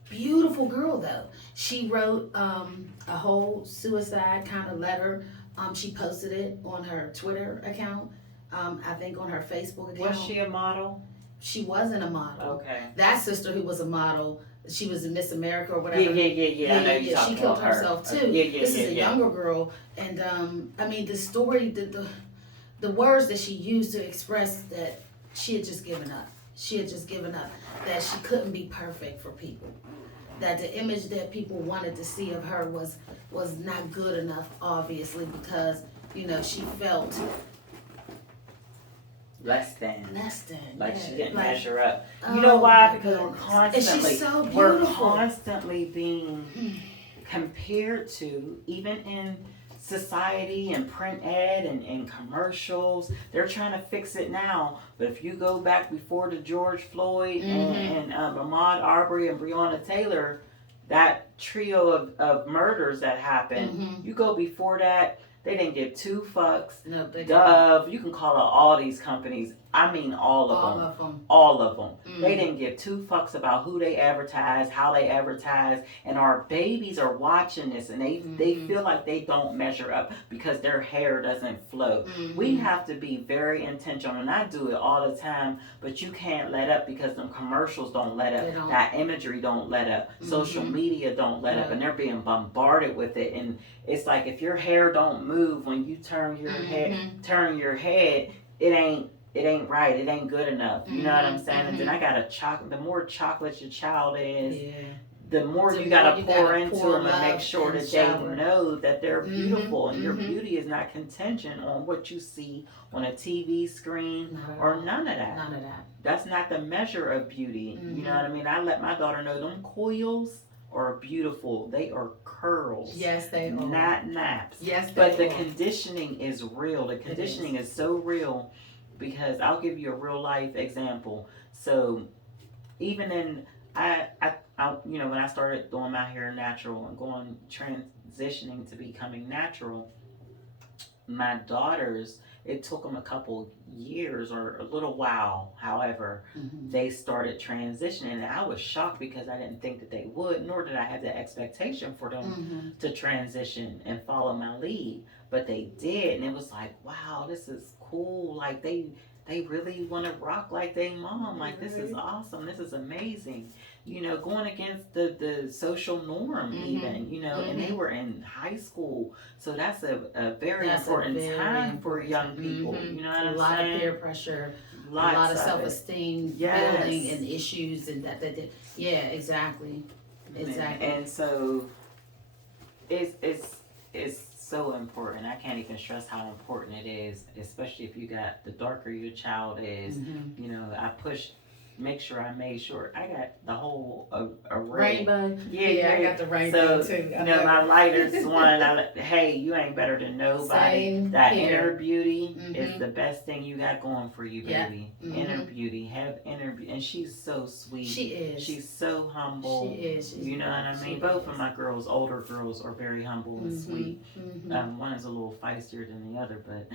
Beautiful girl, though. She wrote a whole suicide kind of letter. She posted it on her Twitter account. I think on her Facebook account. Was she a model? She wasn't a model. Okay. That sister who was a model, she was a Miss America or whatever. Yeah. I know you're talking she killed about herself her. too. This is a yeah. younger girl, and the story, the words that she used to express that she had just given up. That she couldn't be perfect for people. That the image that people wanted to see of her was not good enough, obviously, because she felt less than. Like she didn't measure up. You Oh, know why? my Because goodness. And she's so we're beautiful. constantly being compared to, even in society and print ad and commercials. They're trying to fix it now. But if you go back before the George Floyd and Ahmaud Arbery and Breonna Taylor, that trio of murders that happened, you go before that, they didn't give two fucks. No, they Dove, you can call out all these companies. I mean all of them. All of them. They didn't give two fucks about who they advertise, how they advertise, and our babies are watching this and they feel like they don't measure up because their hair doesn't flow. We have to be very intentional, and I do it all the time, but you can't let up because them commercials don't let up. That imagery don't let up. Social media don't let up, and they're being bombarded with it. And it's like if your hair don't move when you turn your head, it ain't right. It ain't good enough. You know what I'm saying? And then I got the more chocolate your child is, the more you gotta pour into them and make sure that they know that they're beautiful, and your beauty is not contingent on what you see on a TV screen or none of that. That's not the measure of beauty. You know what I mean? I let my daughter know them coils are beautiful. They are curls. Yes, they are. Not naps. Yes, but the conditioning is real. The conditioning is so real, because I'll give you a real life example. So even in I when I started doing my hair natural and transitioning to becoming natural, my daughters, it took them a couple years or a little while. However, they started transitioning, and I was shocked because I didn't think that they would, nor did I have the expectation for them to transition and follow my lead. But they did, and it was like, wow, this is cool. Like they really want to rock like they mom. Like this is awesome. This is amazing. Going against the social norm even, and they were in high school. So that's a very important time for young people. You know what I'm saying? A lot of peer pressure, a lot of self-esteem building and issues and that. Yeah, exactly. And so it's so important. I can't even stress how important it is, especially if you got the darker your child is. I make sure I made sure I got the whole array. Rainbow. Yeah, I got the rainbow too. My lightest one. Hey, you ain't better than nobody. That inner beauty is the best thing you got going for you, baby. Inner beauty, have inner beauty, and she's so sweet. She is. She's so humble. She is. You know what I mean? Both of my girls, older girls, are very humble and sweet. One is a little feistier than the other, but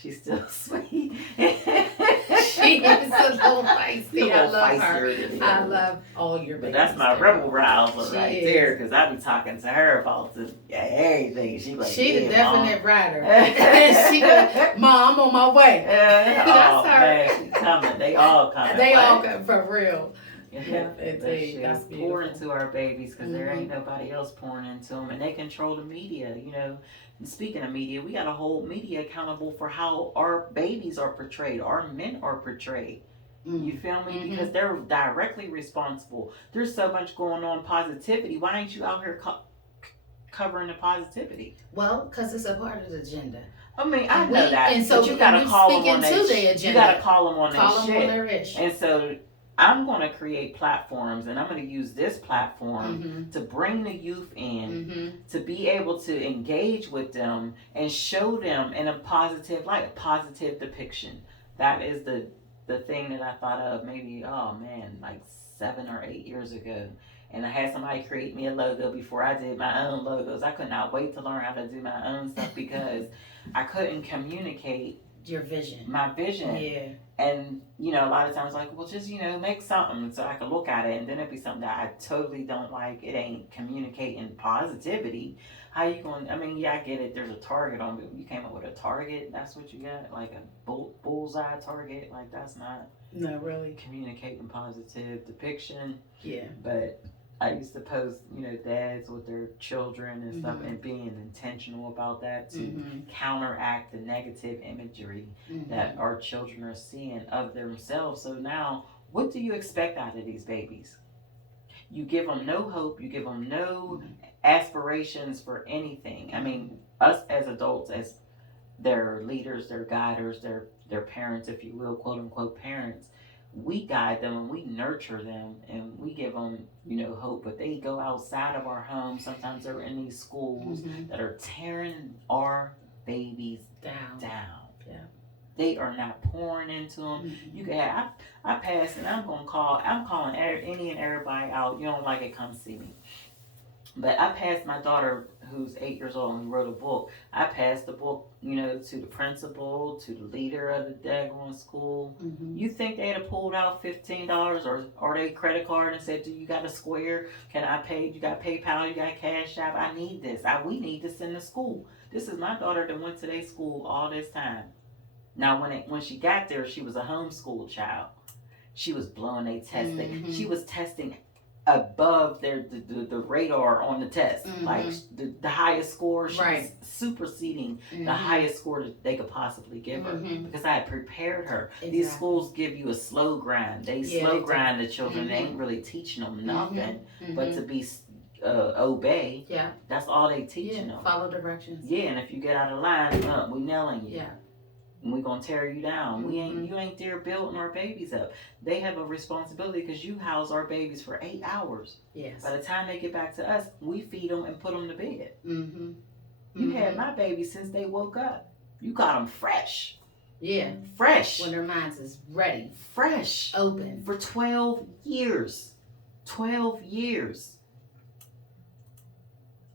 she's still sweet. She is a little feisty. I love her. I love all your babies. But that's my rebel rouser right there, because I be talking to her about everything. She the definite rider. She goes, Mom, I'm on my way. That's her. Man, she coming. They all coming. They all come for real. Yeah, indeed. That's beautiful. Pour into our babies, because there ain't nobody else pouring into them, and they control the media. And speaking of media, we got to hold media accountable for how our babies are portrayed, our men are portrayed. You feel me? Because they're directly responsible. There's so much going on positivity. Why ain't you out here covering the positivity? Well, because it's a part of the agenda. I mean, I know that. And so you got to call them on their You got to call them on their shit. And so I'm going to create platforms, and I'm going to use this platform to bring the youth in, to be able to engage with them and show them in a positive light, a positive depiction. That is the thing that I thought of maybe, like 7 or 8 years ago. And I had somebody create me a logo before I did my own logos. I could not wait to learn how to do my own stuff because I couldn't communicate your vision. My vision. Yeah. And, a lot of times like, well, just, make something so I can look at it. And then it'd be something that I totally don't like. It ain't communicating positivity. How you going, I get it. There's a target on it. You came up with a target. That's what you got? Like a bullseye target? Like that's not. No, really. Communicating positive depiction. Yeah. But I used to post, dads with their children and stuff, and being intentional about that to counteract the negative imagery that our children are seeing of themselves. So now, what do you expect out of these babies? You give them no hope. You give them no aspirations for anything. Us as adults, as their leaders, their guiders, their parents, if you will, quote unquote parents, we guide them and we nurture them and we give them, hope. But they go outside of our home. Sometimes they're in these schools that are tearing our babies down. Yeah. They are not pouring into them. You can have, I pass and I'm calling any and everybody out. You don't like it, come see me. But I passed my daughter, who's 8 years old and wrote a book. I passed the book, to the principal, to the leader of the daggone school. You think they'd have pulled out $15 or they credit card and said, do you got a Square? Can I pay? You got PayPal? You got Cash App? I need this. We need this in the school. This is my daughter that went to their school all this time. Now, when she got there, she was a homeschool child. She was blowing a test. She was testing above the radar on the test. Like the highest score, she was superseding the highest score that they could possibly give her because I had prepared her. Exactly. These schools give you a slow grind. They slow grind the children. They ain't really teaching them nothing but to be obey. Yeah. That's all they teaching them. Follow directions. Yeah, and if you get out of line, we nailing you. Yeah. And we're gonna tear you down. You ain't there building our babies up. They have a responsibility because you house our babies for 8 hours. Yes. By the time they get back to us, we feed them and put them to bed. You had my babies since they woke up. You got them fresh. Yeah. Fresh. When their minds is ready. Fresh. Open. For 12 years. 12 years.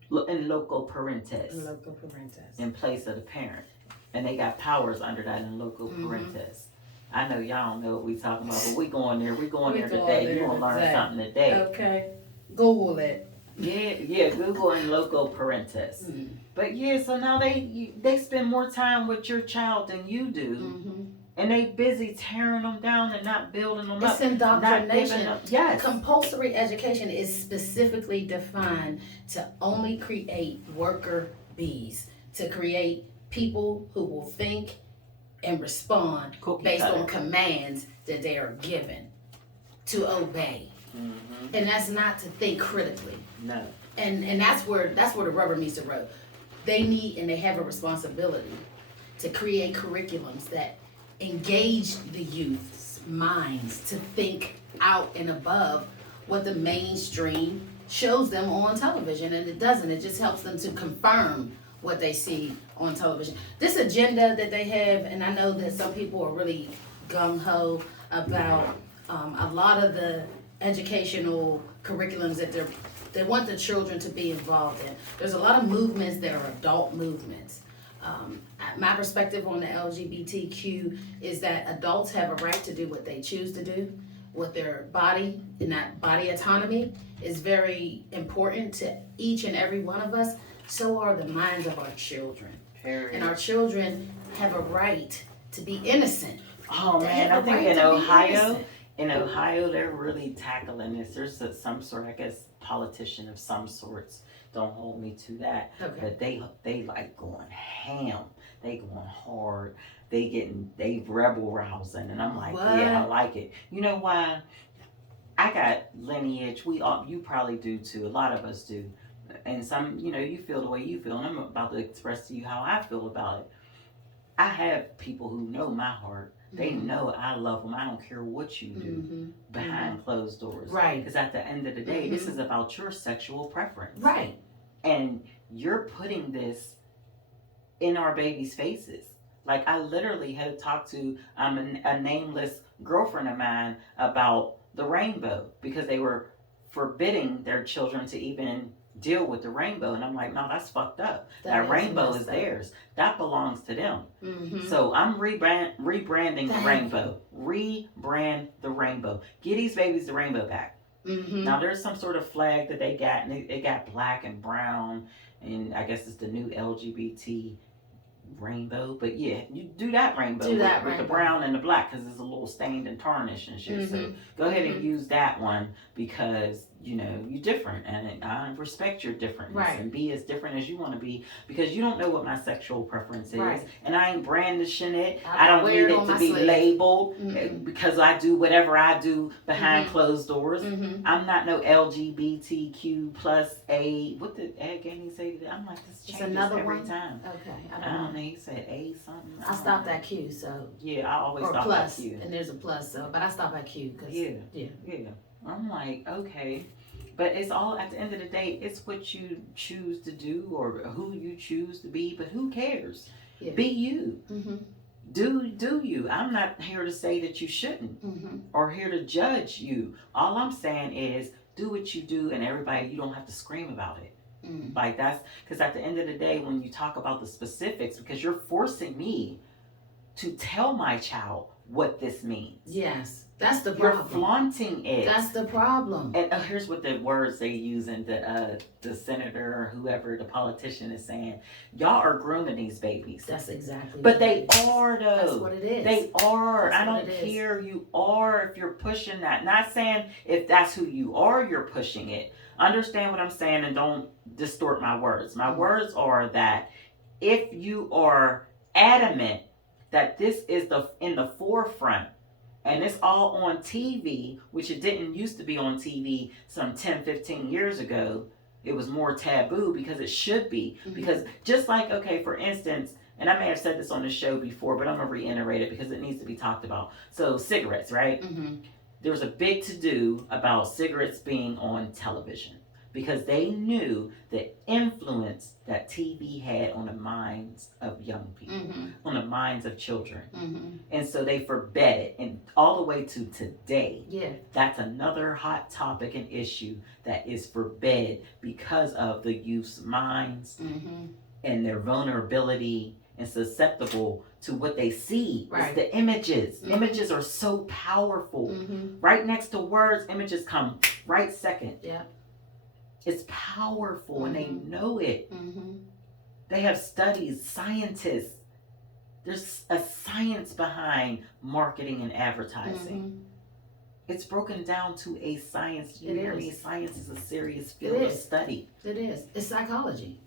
In loco parentis. Loco parentis. In place of the parent. and they got powers under that in local parentis. I know y'all don't know what we talking about, but we going there. We going there today. You gonna learn something today. Okay. Google it. Yeah, Google and local parentis. But yeah, so now they spend more time with your child than you do, and they busy tearing them down and not building them up. It's indoctrination. Yes. Compulsory education is specifically defined to only create worker bees, to create people who will think and respond based on commands that they are given to obey. And that's not to think critically. No. And that's where the rubber meets the road. They need and they have a responsibility to create curriculums that engage the youth's minds to think out and above what the mainstream shows them on television, and it doesn't. It just helps them to confirm what they see on television. This agenda that they have, and I know that some people are really gung-ho about a lot of the educational curriculums that they want the children to be involved in. There's a lot of movements that are adult movements. My perspective on the LGBTQ is that adults have a right to do what they choose to do with their body, and that body autonomy is very important to each and every one of us. So are the minds of our children. And our children have a right to be innocent. Oh man, I think in Ohio, they're really tackling this. There's some sort, I guess, politician of some sorts. Don't hold me to that. Okay. But they like going ham. They going hard. They rebel rousing, and I'm like, yeah, I like it. You know why? I got lineage. You probably do too. A lot of us do. And some, you feel the way you feel, and I'm about to express to you how I feel about it. I have people who know my heart. They know I love them. I don't care what you do behind closed doors. Right. Because at the end of the day, this is about your sexual preference. Right. And you're putting this in our babies' faces. Like, I literally had to talk to a nameless girlfriend of mine about the rainbow because they were forbidding their children to even deal with the rainbow, and I'm like, no, that's fucked up. That rainbow is theirs. That belongs to them. So I'm rebranding the rainbow. Rebrand the rainbow. Give these babies the rainbow back. Now there's some sort of flag that they got, and it got black and brown, and I guess it's the new LGBT rainbow. But yeah, you do that rainbow with the brown and the black, because it's a little stained and tarnished and shit. So go ahead and use that one, because you're different, and I respect your differentness, and be as different as you want to be, because you don't know what my sexual preference is, and I ain't brandishing it. I don't need it to be labeled because I do whatever I do behind closed doors. I'm not no LGBTQ plus A. What did Ed Gainey say today? I'm like, this changes every time. Okay, I don't know. He said A something. I stopped at Q, so yeah, I always stop at Q. And there's a plus, so but I stop at Q because yeah. I'm like, okay. But it's all, at the end of the day, it's what you choose to do or who you choose to be, but who cares? Yeah. Be you. Do you. I'm not here to say that you shouldn't or here to judge you. All I'm saying is do what you do, and everybody, you don't have to scream about it. Like, that's, because at the end of the day, when you talk about the specifics, because you're forcing me to tell my child what this means. Yes. That's the problem. You're flaunting it. That's the problem. And here's what the words they use, and the senator or whoever, the politician, is saying. Y'all are grooming these babies. That's exactly. But they are, though. That's what it is. They are. I don't care. You are if you're pushing that. Not saying if that's who you are, you're pushing it. Understand what I'm saying, and don't distort my words. My words are that if you are adamant that this is in the forefront, and it's all on TV, which it didn't used to be on TV some 10, 15 years ago. It was more taboo because it should be. Because just like, okay, for instance, and I may have said this on the show before, but I'm going to reiterate it because it needs to be talked about. So cigarettes, right? There was a big to-do about cigarettes being on television, because they knew the influence that TV had on the minds of young people, on the minds of children. And so they forbade it, and all the way to today. Yeah, that's another hot topic and issue that is forbade because of the youth's minds and their vulnerability and susceptible to what they see. Right. It's the images. Images are so powerful. Right next to words, images come right second. Yeah. It's powerful and they know it. They have studies, scientists. There's a science behind marketing and advertising. It's broken down to a science. You hear me? Science is a serious field of study. It is. It's psychology.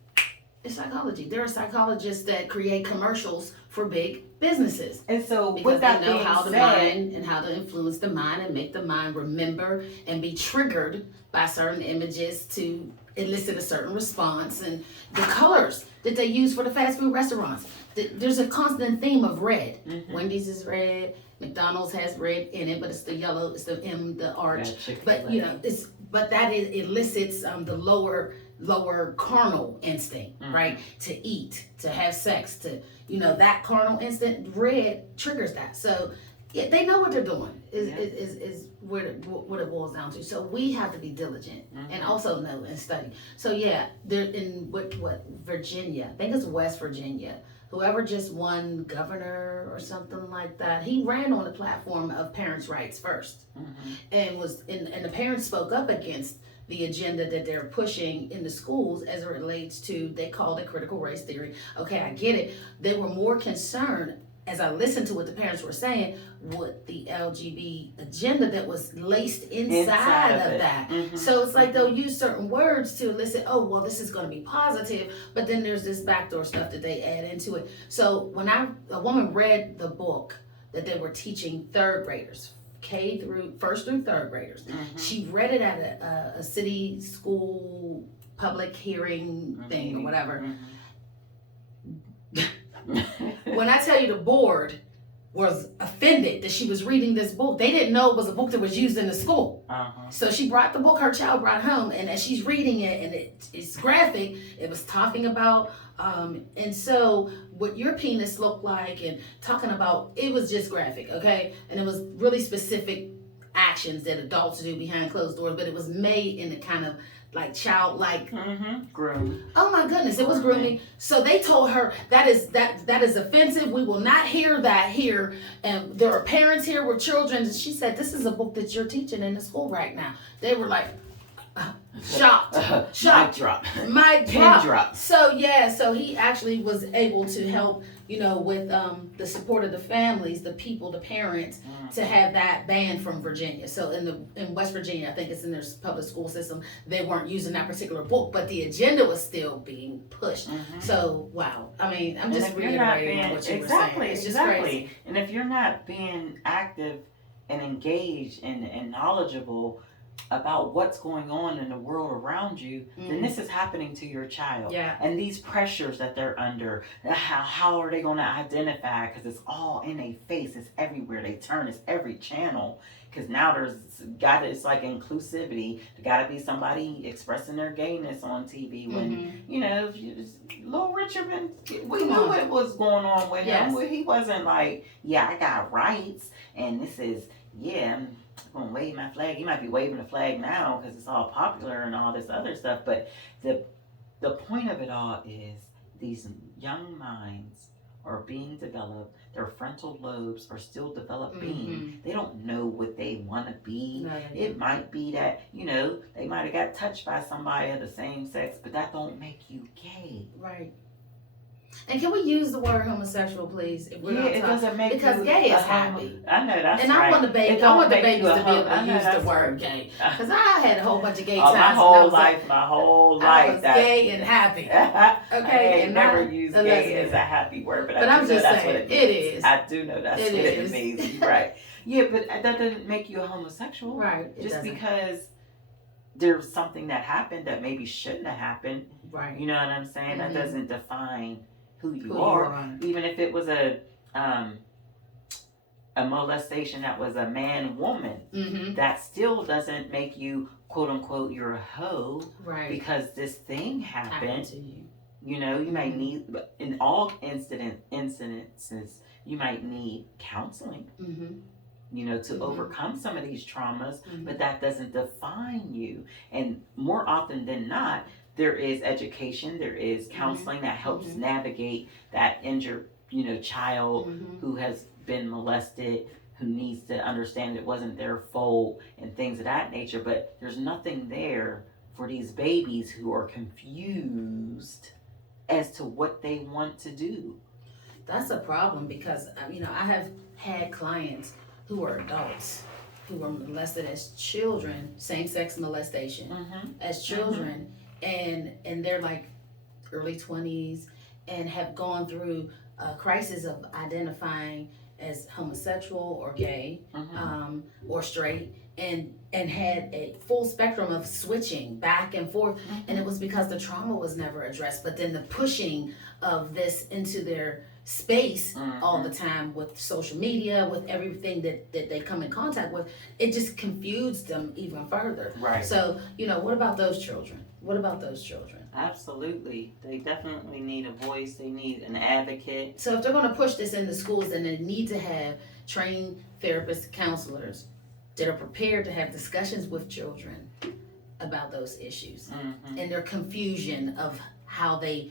It's psychology. There are psychologists that create commercials for big businesses. And so because they know how to mind and how to influence the mind and make the mind remember and be triggered by certain images to elicit a certain response. And the colors that they use for the fast food restaurants. There's a constant theme of red. Wendy's is red. McDonald's has red in it, but it's the yellow, it's the M, the arch. But you know, that elicits the lower carnal instinct, right? To eat, to have sex, to that carnal instinct. Red triggers that. So yeah, they know what they're doing. Is what it boils down to. So we have to be diligent and also know and study. So yeah, they're in what Virginia. I think it's West Virginia. Whoever just won governor or something like that, he ran on the platform of parents' rights first, and the parents spoke up against the agenda that they're pushing in the schools as it relates to, they called it critical race theory. Okay, I get it. They were more concerned, as I listened to what the parents were saying, with the LGBT agenda that was laced inside of that. So it's like they'll use certain words to elicit, oh, well, this is going to be positive, but then there's this backdoor stuff that they add into it. So when a woman read the book that they were teaching third graders, first through third graders, she read it at a city school public hearing thing or whatever. When I tell you the board was offended that she was reading this book, they didn't know it was a book that was used in the school. So she brought the book, her child brought home, and as she's reading it, and it's graphic, it was talking about, and so what your penis looked like, and talking about, it was just graphic, okay? And it was really specific actions that adults do behind closed doors, but it was made in a kind of like childlike groom. Oh my goodness, it was grooming. So they told her that is offensive. We will not hear that here. And there are parents here with children. And she said, this is a book that you're teaching in the school right now. They were like shocked. Mic drop. So he actually was able to help, with the support of the families, the people, the parents, to have that banned from Virginia. So in West Virginia, I think it's in their public school system, they weren't using that particular book, but the agenda was still being pushed. So wow, I mean, I'm just reiterating what you were saying. It's just crazy. And if you're not being active and engaged and knowledgeable about what's going on in the world around you, then this is happening to your child. And these pressures that they're under, how are they going to identify? Because it's all in their face. It's everywhere they turn. It's every channel. Because now it's like inclusivity. There got to be somebody expressing their gayness on TV. When Little Richard, we knew what was going on with him. He wasn't like, I got rights, and this is I'm gonna wave my flag. He might be waving the flag now because it's all popular and all this other stuff. But the point of it all is these young minds are being developed. Their frontal lobes are still developing. They don't know what they want to be. It might be that they might have got touched by somebody of the same sex, but that don't make you gay. Right. And can we use the word homosexual, please? If we're it doesn't make because gay is happy. I know that's and right. I want the babies to be able to use the word gay, because I had a whole bunch of gay times. My whole life. I was gay and happy. Okay, and never used gay as a happy word, but I'm just saying it is. I do know that's what it means. Right? Yeah, but that doesn't make you a homosexual, right? Just because there's something that happened that maybe shouldn't have happened. Right. You know what I'm saying? That doesn't define who you are. Even if it was a molestation that was a man-woman, that still doesn't make you, quote unquote, you're a hoe, right? Because this thing happened to you. You might need, in all incidences, you might need counseling. To overcome some of these traumas, but that doesn't define you. And more often than not, there is education, there is counseling that helps navigate that injured, child who has been molested, who needs to understand it wasn't their fault and things of that nature. But there's nothing there for these babies who are confused as to what they want to do. That's a problem because, I have had clients who are adults who were molested as children, same-sex molestation, as children, and they're like early 20s and have gone through a crisis of identifying as homosexual or gay, or straight, and had a full spectrum of switching back and forth, and it was because the trauma was never addressed. But then the pushing of this into their space all the time with social media, with everything that they come in contact with, it just confused them even further. Right. So, what about those children? What about those children? Absolutely. They definitely need a voice. They need an advocate. So if they're going to push this into schools, then they need to have trained therapists, counselors that are prepared to have discussions with children about those issues and their confusion of how they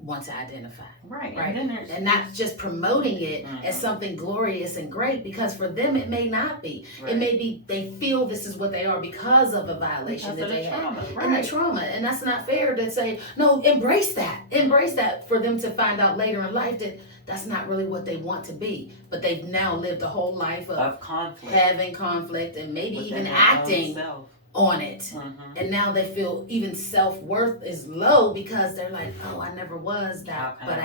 want to identify. Right. Right. And not just promoting it as something glorious and great, because for them it may not be. Right. It may be they feel this is what they are because of a violation that they have. Right. And the trauma. And that's not fair to say, no, embrace that for them to find out later in life that that's not really what they want to be. But they've now lived a whole life of conflict, having conflict, and maybe even acting on it. And now they feel even self-worth is low because they're like, oh, I never was that, but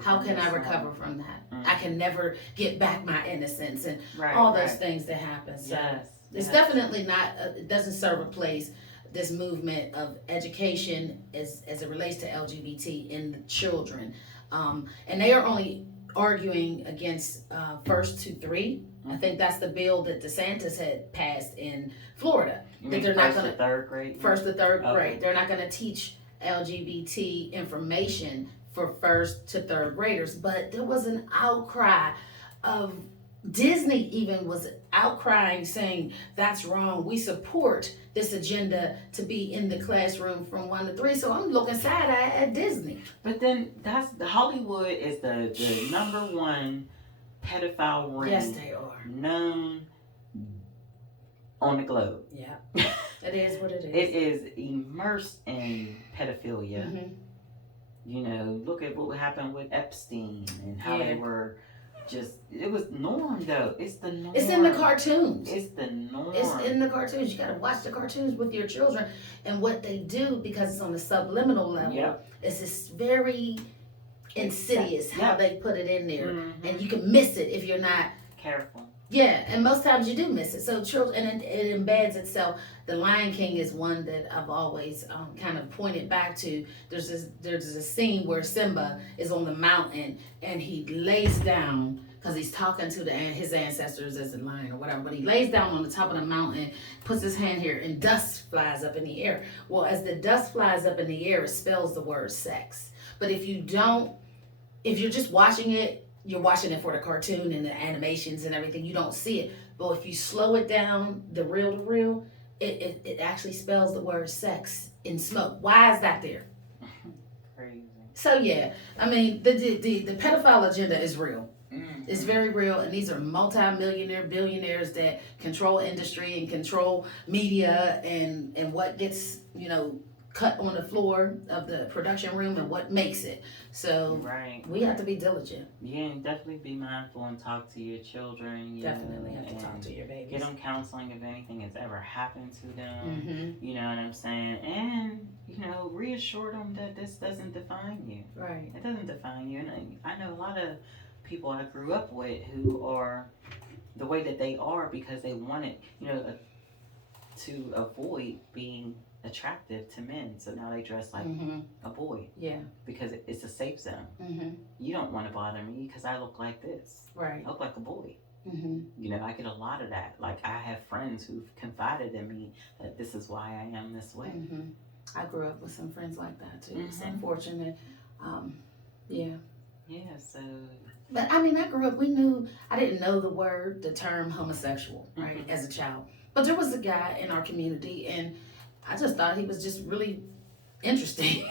how can I recover from that? I can never get back my innocence and all those things that happen. So it's definitely not, it doesn't serve a place, this movement of education as it relates to LGBT in the children. And they are only arguing against first to three. I think that's the bill that DeSantis had passed in Florida. That they're not going to third grade. First to third grade. They're not going to teach LGBT information for first to third graders. But there was an outcry of Disney even was outcrying, saying that's wrong. We support this agenda to be in the classroom from 1 to 3. So I'm looking side-eye at Disney. But then Hollywood is the number one pedophile ring. Yes, they are. Known on the globe. Yeah. It is what it is. It is immersed in pedophilia. Look at what happened with Epstein and how they were it was norm though. It's the norm. It's in the cartoons. It's the norm. It's in the cartoons. You gotta watch the cartoons with your children. And what they do, because it's on the subliminal level, is this very insidious how they put it in there. And you can miss it if you're not careful. Yeah, and most times you do miss it. So children, and it embeds itself. The Lion King is one that I've always kind of pointed back to. There's a scene where Simba is on the mountain and he lays down because he's talking to his ancestors as a lion or whatever. But he lays down on the top of the mountain, puts his hand here, and dust flies up in the air. Well, as the dust flies up in the air, it spells the word sex. But if you're just watching it, you're watching it for the cartoon and the animations and everything. You don't see it. But if you slow it down, the reel to reel, it actually spells the word sex in smoke. Why is that there? Crazy. So yeah, I mean, the pedophile agenda is real. It's very real, and these are multi-millionaire billionaires that control industry and control media and what gets, cut on the floor of the production room and what makes it. So we have to be diligent. Yeah, and definitely be mindful and talk to your children. Definitely have to talk to your babies. Get them counseling if anything has ever happened to them. You know what I'm saying? And, reassure them that this doesn't define you. Right. It doesn't define you. And I know a lot of people I grew up with who are the way that they are because they wanted, to avoid being attractive to men, so now they dress like a boy. Yeah, because it's a safe zone. You don't want to bother me because I look like this. Right, I look like a boy. I get a lot of that. Like I have friends who've confided in me that this is why I am this way. I grew up with some friends like that too. It's unfortunate. Yeah. So. But I mean, I grew up. I didn't know the term homosexual, right, as a child. But there was a guy in our community, and I just thought he was just really interesting.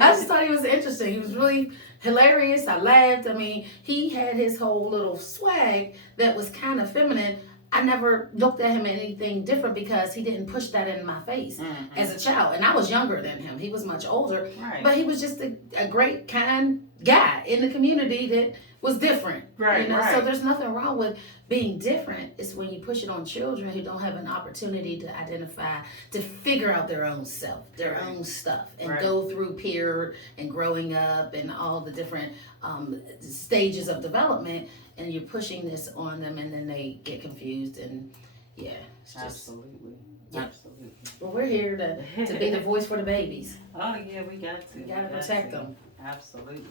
I just thought he was interesting. He was really hilarious. I laughed. I mean, he had his whole little swag that was kind of feminine. I never looked at him as anything different because he didn't push that in my face as a child. And I was younger than him. He was much older. Right. But he was just a great, kind guy in the community that was different. Right, right. So there's nothing wrong with being different. It's when you push it on children who don't have an opportunity to identify, to figure out their own self, their own stuff, and go through peer and growing up and all the different stages of development. And you're pushing this on them, and then they get confused, and it's just absolutely. Well, we're here to be the voice for the babies. Oh yeah, we got to. We got to protect them. Absolutely.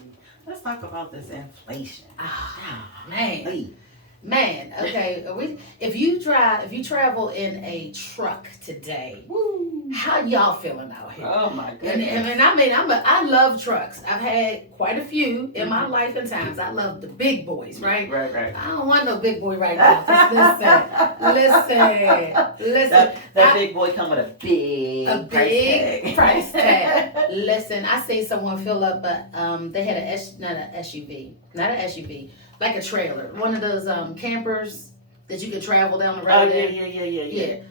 Let's talk about this inflation. Man. Okay. If you travel in a truck today, how y'all feeling out here? Oh my goodness. And I love trucks. I've had quite a few in my life and times. I love the big boys, right? Right. I don't want no big boy right now. Listen. That big boy come with a big price tag. Listen, I seen someone fill up they had not an SUV, like a trailer, one of those campers that you can travel down the road. Oh yeah.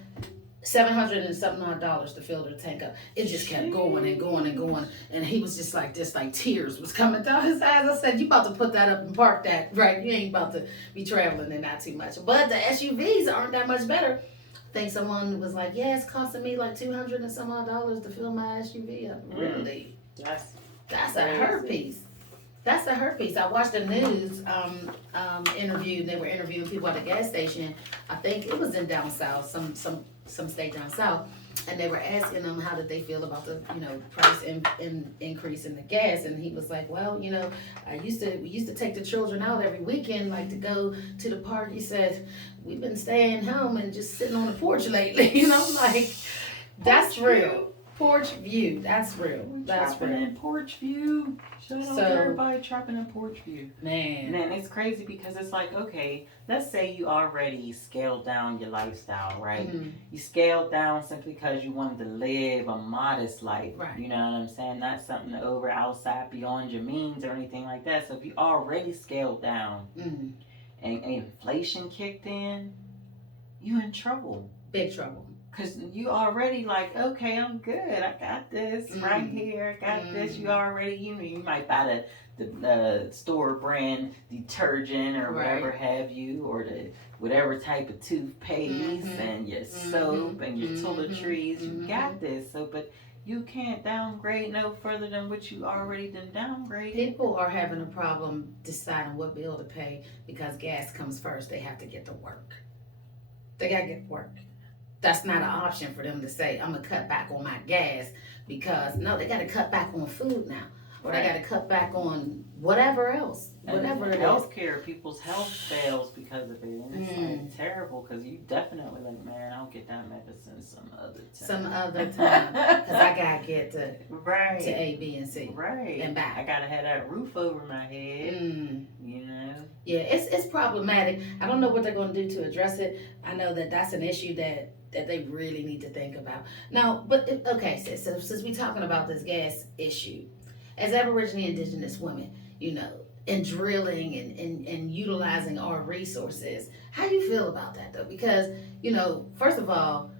$700 and something odd to fill their tank up. It just kept going and going and going, and he was just like this, like tears was coming down his eyes. I said, "You about to put that up and park that, right? You ain't about to be traveling and not too much." But the SUVs aren't that much better. I think someone was like, "Yeah, it's costing me like $200 and some odd to fill my SUV up." Really? That's a hurt piece. That's a hurt piece. I watched the news interview. They were interviewing people at the gas station. I think it was in down south, some state down south, and they were asking them how did they feel about the price increase in the gas, and he was like, "Well, we used to take the children out every weekend, like to go to the park." He said, "We've been staying home and just sitting on the porch lately." Like that's real. Porch view, that's real. That's real. In porch view. Shout out to everybody trapping in porch view. Man, it's crazy because it's like, okay, let's say you already scaled down your lifestyle, right? Mm-hmm. You scaled down simply because you wanted to live a modest life. Right. You know what I'm saying? Not something over outside beyond your means or anything like that. So if you already scaled down and inflation kicked in, you in trouble. Big trouble. Because you already like, okay, I'm good. I got this right here. I got this. You already, you might buy the store brand detergent or whatever have you, or the whatever type of toothpaste and your soap and your toiletries. You got this. So, but you can't downgrade no further than what you already done downgraded. People are having a problem deciding what bill to pay because gas comes first. They have to get to work. They got to get to work. That's not an option for them to say, "I'm going to cut back on my gas," because no, they got to cut back on food now. Or they got to cut back on whatever else. Whatever it is. Healthcare, people's health fails because of it. And it's like terrible because you definitely like, man, I'll get that medicine some other time. Because I got to get to A, B, and C. Right. And back. I got to have that roof over my head. Yeah, it's problematic. I don't know what they're going to do to address it. I know that's an issue that they really need to think about. Now, but, okay, so since we're talking about this gas issue, as Aboriginal Indigenous women, and drilling and utilizing our resources, how do you feel about that, though? Because, first of all,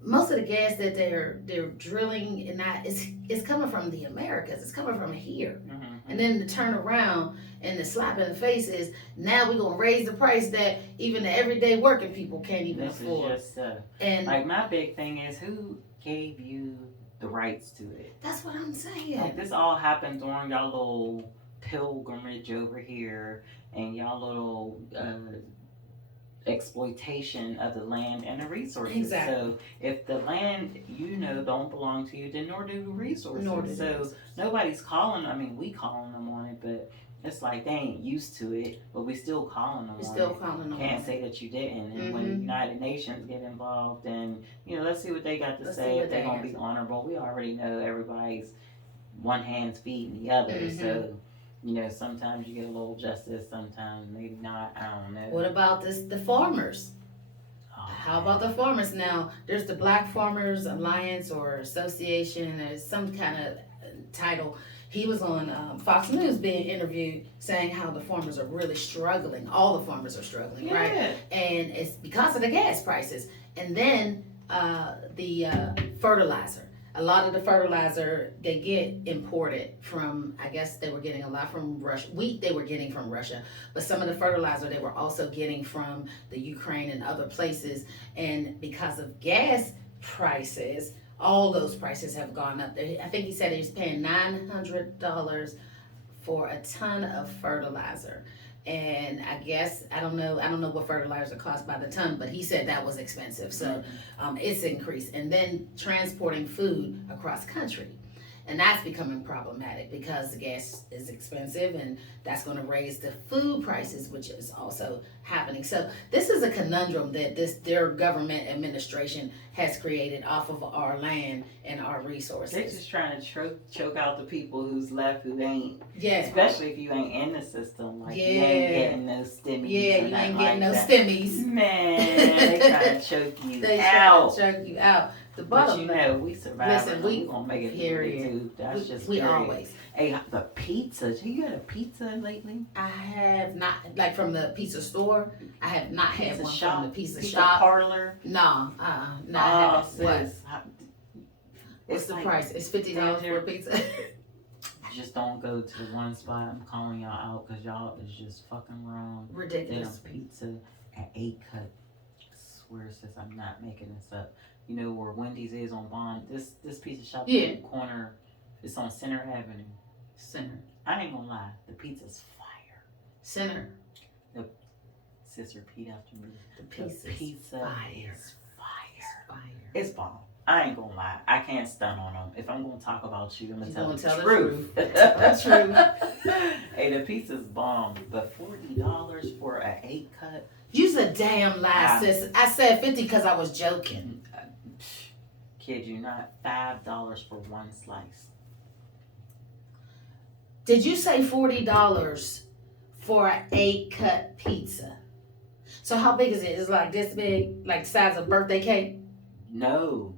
most of the gas that they're drilling and that is coming from the Americas. It's coming from here. And then to turn around and the slap in the face is, now we're going to raise the price that even the everyday working people can't even afford. Is just, and like my big thing is, who gave you the rights to it? That's what I'm saying. Like, this all happened during y'all little pilgrimage over here and y'all little exploitation of the land and the resources. Exactly. So if the land don't belong to you, then nor do the resources. So nobody's calling. I mean, we calling them on it, but it's like they ain't used to it, but we still calling them on it. Still calling them. Can't say that you didn't. And when the United Nations get involved, and let's see what they got to say. If they're gonna be honorable, we already know everybody's one hand's feeding the other. So sometimes you get a little justice, sometimes maybe not. I don't know. What about the farmers? How about the farmers now? There's the Black Farmers Alliance or Association, or some kind of title. He was on Fox News being interviewed saying how the farmers are really struggling. All the farmers are struggling, right? And it's because of the gas prices. And then the fertilizer. A lot of the fertilizer they get imported from, I guess they were getting a lot from Russia. Wheat they were getting from Russia, but some of the fertilizer they were also getting from the Ukraine and other places. And because of gas prices, all those prices have gone up. I think he said he's paying $900 for a ton of fertilizer. And I guess I don't know what fertilizer costs by the ton, but he said that was expensive. So it's increased. And then transporting food across country. And that's becoming problematic because the gas is expensive and that's going to raise the food prices, which is also happening. So this is a conundrum that their government administration has created off of our land and our resources. They're just trying to choke out the people who's left who ain't. Yeah. Especially if you ain't in the system. Like, you ain't getting no stimmies. Yeah, you ain't getting no stimmies. Man, they trying to choke you out. They trying to choke you out. But you know, we survive. Listen, we gonna make it through. That's just we always. Hey, the pizza. Have you had a pizza lately? I have not, like from the pizza store. I have not had one from the pizza shop. Parlor. No, no. I haven't. What's the price? It's $50 for a pizza. Just don't go to the one spot. I'm calling y'all out because y'all is just fucking wrong. Ridiculous. Damn pizza at 8 cut. I swear, sis, I'm not making this up. You know where Wendy's is on Bond? This pizza shop in the corner. It's on Center Avenue. Center. I ain't gonna lie. The pizza's fire. Center. Sis, repeat after me. The pizza is fire. It's fire. It's bomb. I ain't gonna lie. I can't stun on them. If I'm gonna talk about you, I'm gonna tell the truth. The truth. Hey, the pizza's bomb. But $40 for an 8 cut. You's a damn lie, sis. I said 50 because I was joking. Kid you not, $5 for one slice. Did you say $40 for an 8 cut pizza? So how big is it? Is it like this big, like the size of a birthday cake? No.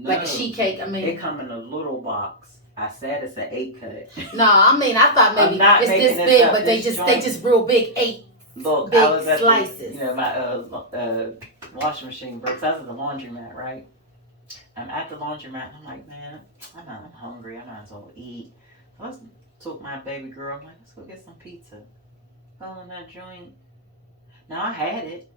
Like a sheet cake. I mean, it come in a little box. I said it's an 8 cut. No, I mean I thought maybe it's this big, but they just real big 8. Look, big I was at slices. My washing machine breaks. I was at the laundromat, right? I'm at the laundromat. I'm like, man, I'm hungry. I might as well eat. So I took my baby girl. I'm like, let's go get some pizza. Go in that joint. Now I had it,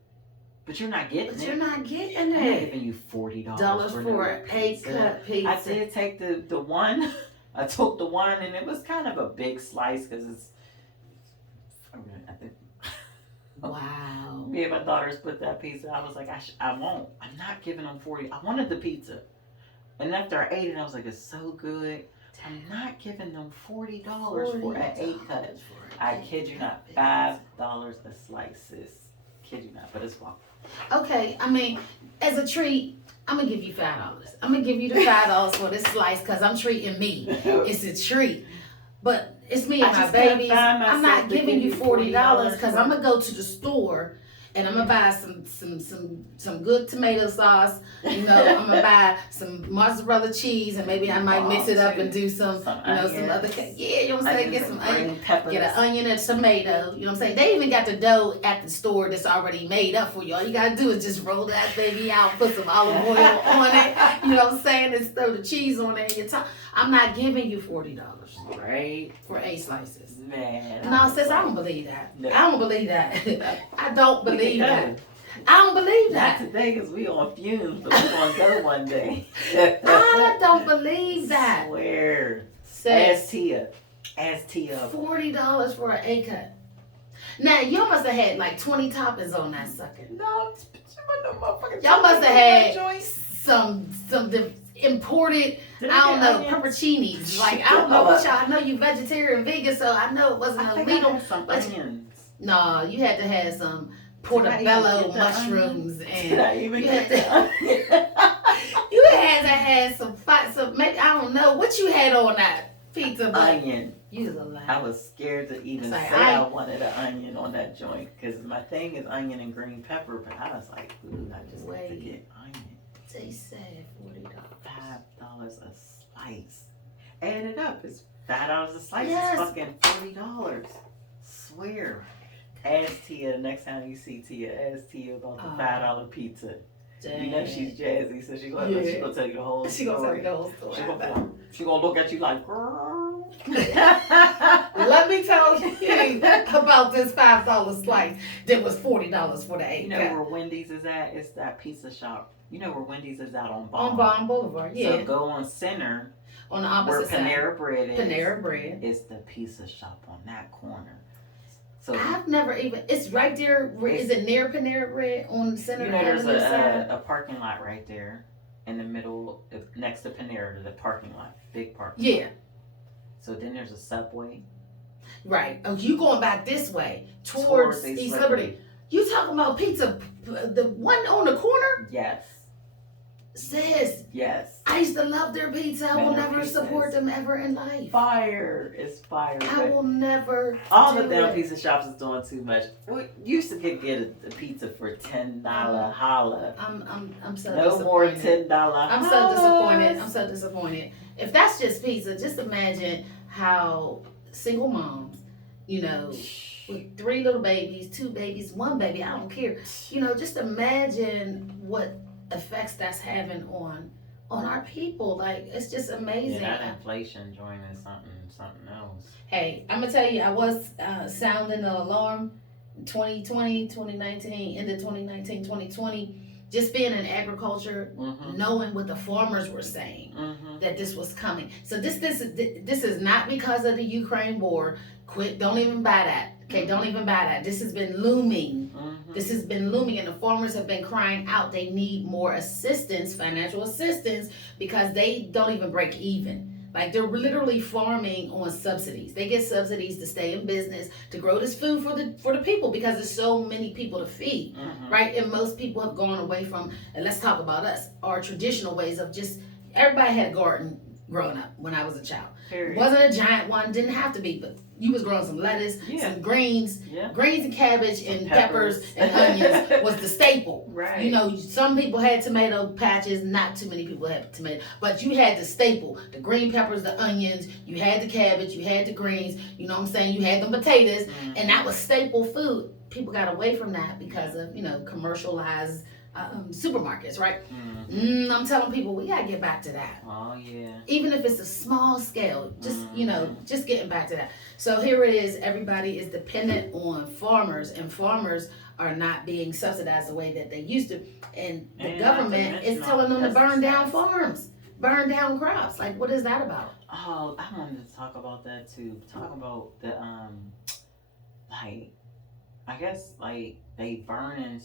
but you're not getting it. But you're not getting I'm not it. giving you $40 for an 8 cut pizza. I did take the one. I took the one, and it was kind of a big slice because it's. I think. Wow. Me and my daughters put that pizza. I was like, I won't. I'm not giving them 40. I wanted the pizza. And after I ate it, I was like, it's so good. I'm not giving them $40 for an 8 cut. I kid you not. $5 a slice, sis. Kid you not, but it's fun. Okay, I mean, as a treat, I'm going to give you $5. I'm going to give you the $5 for this slice because I'm treating me. It's a treat. But it's me and my babies. I'm not giving you $40 because I'm gonna go to the store and I'm gonna buy some good tomato sauce. You know, I'm gonna buy some mozzarella cheese and maybe I might mix it up and do some some other. Yeah, you know what I'm saying? Get some onion, get an onion and tomato. You know what I'm saying? They even got the dough at the store that's already made up for you. All you gotta do is just roll that baby out, put some olive oil on it. You know what I'm saying? And throw the cheese on it. And I'm not giving you $40. Right. For 8 slices. Man. No, sis, I don't believe that. No. I don't believe that. I don't believe that. I don't believe that. Not today because we on fumes, but we're going to go one day. I don't believe that. I swear. Sis, Ask Tia. $40 for an 8 cut. Now, you must have had like 20 toppings on that sucker. No, y'all must have had some imported, I don't know, pepperoncinis. Like, I don't know what y'all, I know you vegetarian, vegan, so I know it wasn't illegal. Some onions. No, you had to have some portobello mushrooms and you had to you had to have some maybe I don't know what you had on that. pizza, but onion. you was a lie. I was scared to even It's like, say I wanted an onion on that joint because my thing is onion and green pepper, but I was like, ooh, I just need to get onion. They said $40. $5 a slice. Add it up. It's $5 a slice. Yes. It's fucking $40. Swear. Ask Tia next time you see Tia. Ask Tia about the $5 pizza. Dang. You know she's jazzy, so she gonna tell you the whole story. She gonna tell you the whole story. She gonna look at you like, girl. Let me tell you about this $5 slice that was $40 for the 8. You know where Wendy's is at? It's that pizza shop. You know where Wendy's is out on Bond. On Bond Boulevard, yeah. So go on Center. On the opposite side. Where Panera Bread is. Panera Bread. It's the pizza shop on that corner. So I've never even. It's right there. Is it near Panera Bread on Center? You know, there's a parking lot right there in the middle, next to Panera. The parking lot, big parking. Yeah. Lot. So then there's a Subway. Right. Oh, you going back this way towards East Liberty? You talking about pizza? The one on the corner? Yes. Sis. Yes. I used to love their pizza. I will never support them ever in life. Fire. It's fire. I will never. All the damn pizza shops is doing too much. We used to get a pizza for $10 holla. I'm so no more $10. I'm so disappointed. I'm so disappointed. If that's just pizza, just imagine how single moms, you know, with 3 little babies, 2 babies, 1 baby, I don't care. You know, just imagine what effects that's having on our people. Like, it's just amazing. Yeah, that inflation joint is something else. Hey, I'm gonna tell you, I was sounding the alarm 2020, 2019, into 2019, 2020, just being in agriculture, knowing what the farmers were saying, that this was coming. So this is not because of the Ukraine war. Don't even buy that. Okay, don't even buy that. This has been looming. This has been looming, and the farmers have been crying out. They need more assistance, financial assistance, because they don't even break even. Like, they're literally farming on subsidies. They get subsidies to stay in business, to grow this food for the people, because there's so many people to feed, right? And most people have gone away from, and let's talk about us, our traditional ways of just, everybody had a garden growing up when I was a child. Period. Wasn't a giant one, didn't have to be, but you was growing some lettuce, some greens, greens and cabbage and peppers and onions was the staple. Right. You know, some people had tomato patches, not too many people had tomato, but you had the staple, the green peppers, the onions, you had the cabbage, you had the greens, you know what I'm saying, you had the potatoes, and that was staple food. People got away from that because of, you know, commercialized supermarkets, right? I'm telling people, we gotta get back to that. Oh yeah. Even if it's a small scale, just you know, just getting back to that. So here it is. Everybody is dependent on farmers, and farmers are not being subsidized the way that they used to. And the government is telling them to burn down farms, burn down crops. Like, what is that about? Oh, I wanted to talk about that too. Talk about the like, I guess like they burning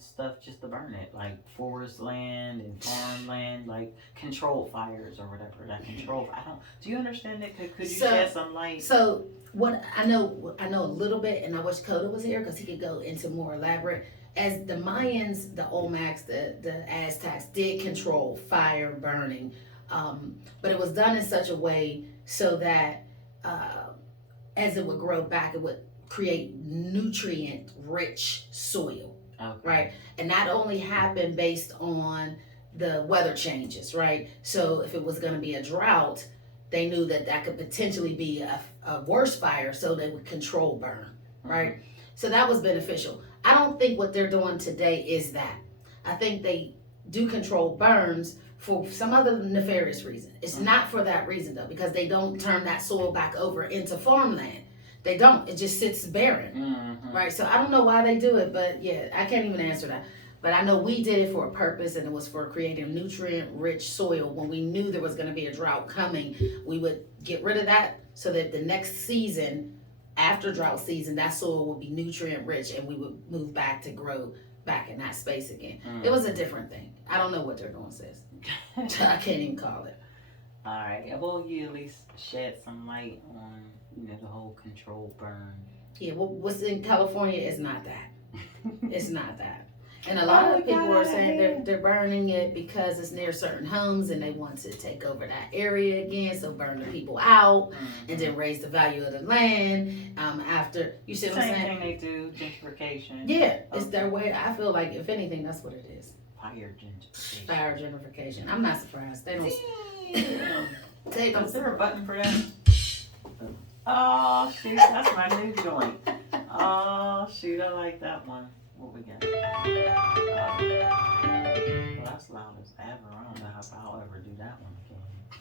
stuff just to burn it, like forest land and farmland, like controlled fires or whatever. That control. Do you understand it? Could you shed some light? So what I know a little bit, and I wish Coda was here because he could go into more elaborate. As the Mayans, the Olmecs, the Aztecs did control fire burning, but it was done in such a way so that as it would grow back, it would create nutrient-rich soil. Okay. Right, and that only happened based on the weather changes, right? So if it was going to be a drought, they knew that could potentially be a worse fire, so they would control burn, right? So that was beneficial. I don't think what they're doing today is that. I think they do control burns for some other nefarious reason. It's not for that reason though, because they don't turn that soil back over into farmland. They don't. It just sits barren, right? So I don't know why they do it, but yeah, I can't even answer that. But I know we did it for a purpose, and it was for creating nutrient-rich soil. When we knew there was going to be a drought coming, we would get rid of that so that the next season, after drought season, that soil would be nutrient-rich, and we would move back to grow back in that space again. It was a different thing. I don't know what they're doing, sis. I can't even call it. All right. Well, you at least shed some light on, you know, the whole control burn. Yeah, well, what's in California is not that. It's not that. And a lot of people are saying they're burning it because it's near certain homes and they want to take over that area again. So burn the people out and then raise the value of the land. After you see what I'm saying? Same thing they do, gentrification. Yeah, it's their way. I feel like if anything, that's what it is. Fire gentrification. Fire gentrification. I'm not surprised. They don't. They don't. Is there a button for that? Oh shoot, that's my new joint. Oh shoot, I like that one. What we got? Well, that's loud as ever. I don't know how I'll ever do that one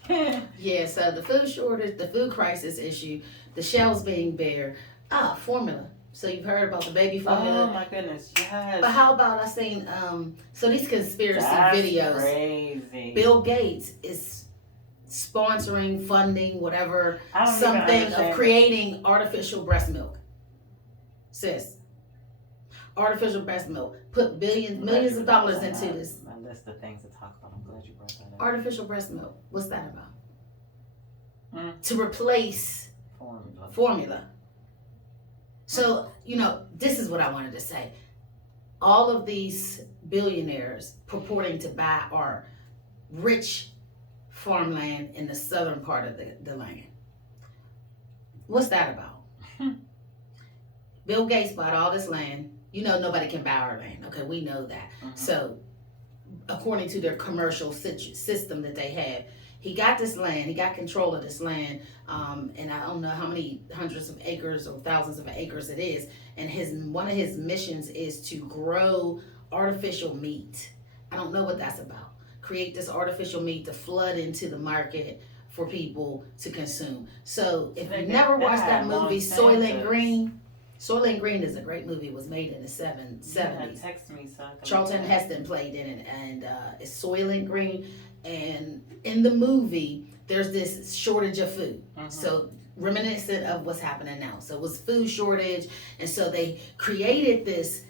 again. Yeah, so the food shortage, the food crisis issue, the shelves being bare. Formula. So you've heard about the baby formula. Oh my goodness, yes. But how about I seen so these conspiracy videos. Crazy. Bill Gates is sponsoring, funding, whatever, something of creating artificial breast milk. Sis. Artificial breast milk. Put millions of dollars into this. My list of things to talk about. I'm glad you brought that up. Artificial breast milk. What's that about? To replace formula. So, this is what I wanted to say. All of these billionaires purporting to buy our rich farmland in the southern part of the land. What's that about? Bill Gates bought all this land. Nobody can buy our land. Okay, we know that. So, according to their commercial system that they have, he got this land. He got control of this land, and I don't know how many hundreds of acres or thousands of acres it is. And one of his missions is to grow artificial meat. I don't know what that's about. Create this artificial meat to flood into the market for people to consume. So if you never watched that movie, Soylent Green. Soylent Green is a great movie. It was made in the 70s. Text me so Charlton Heston played in it, and it's Soylent Green. And in the movie, there's this shortage of food. So reminiscent of what's happening now. So it was food shortage, and so they created this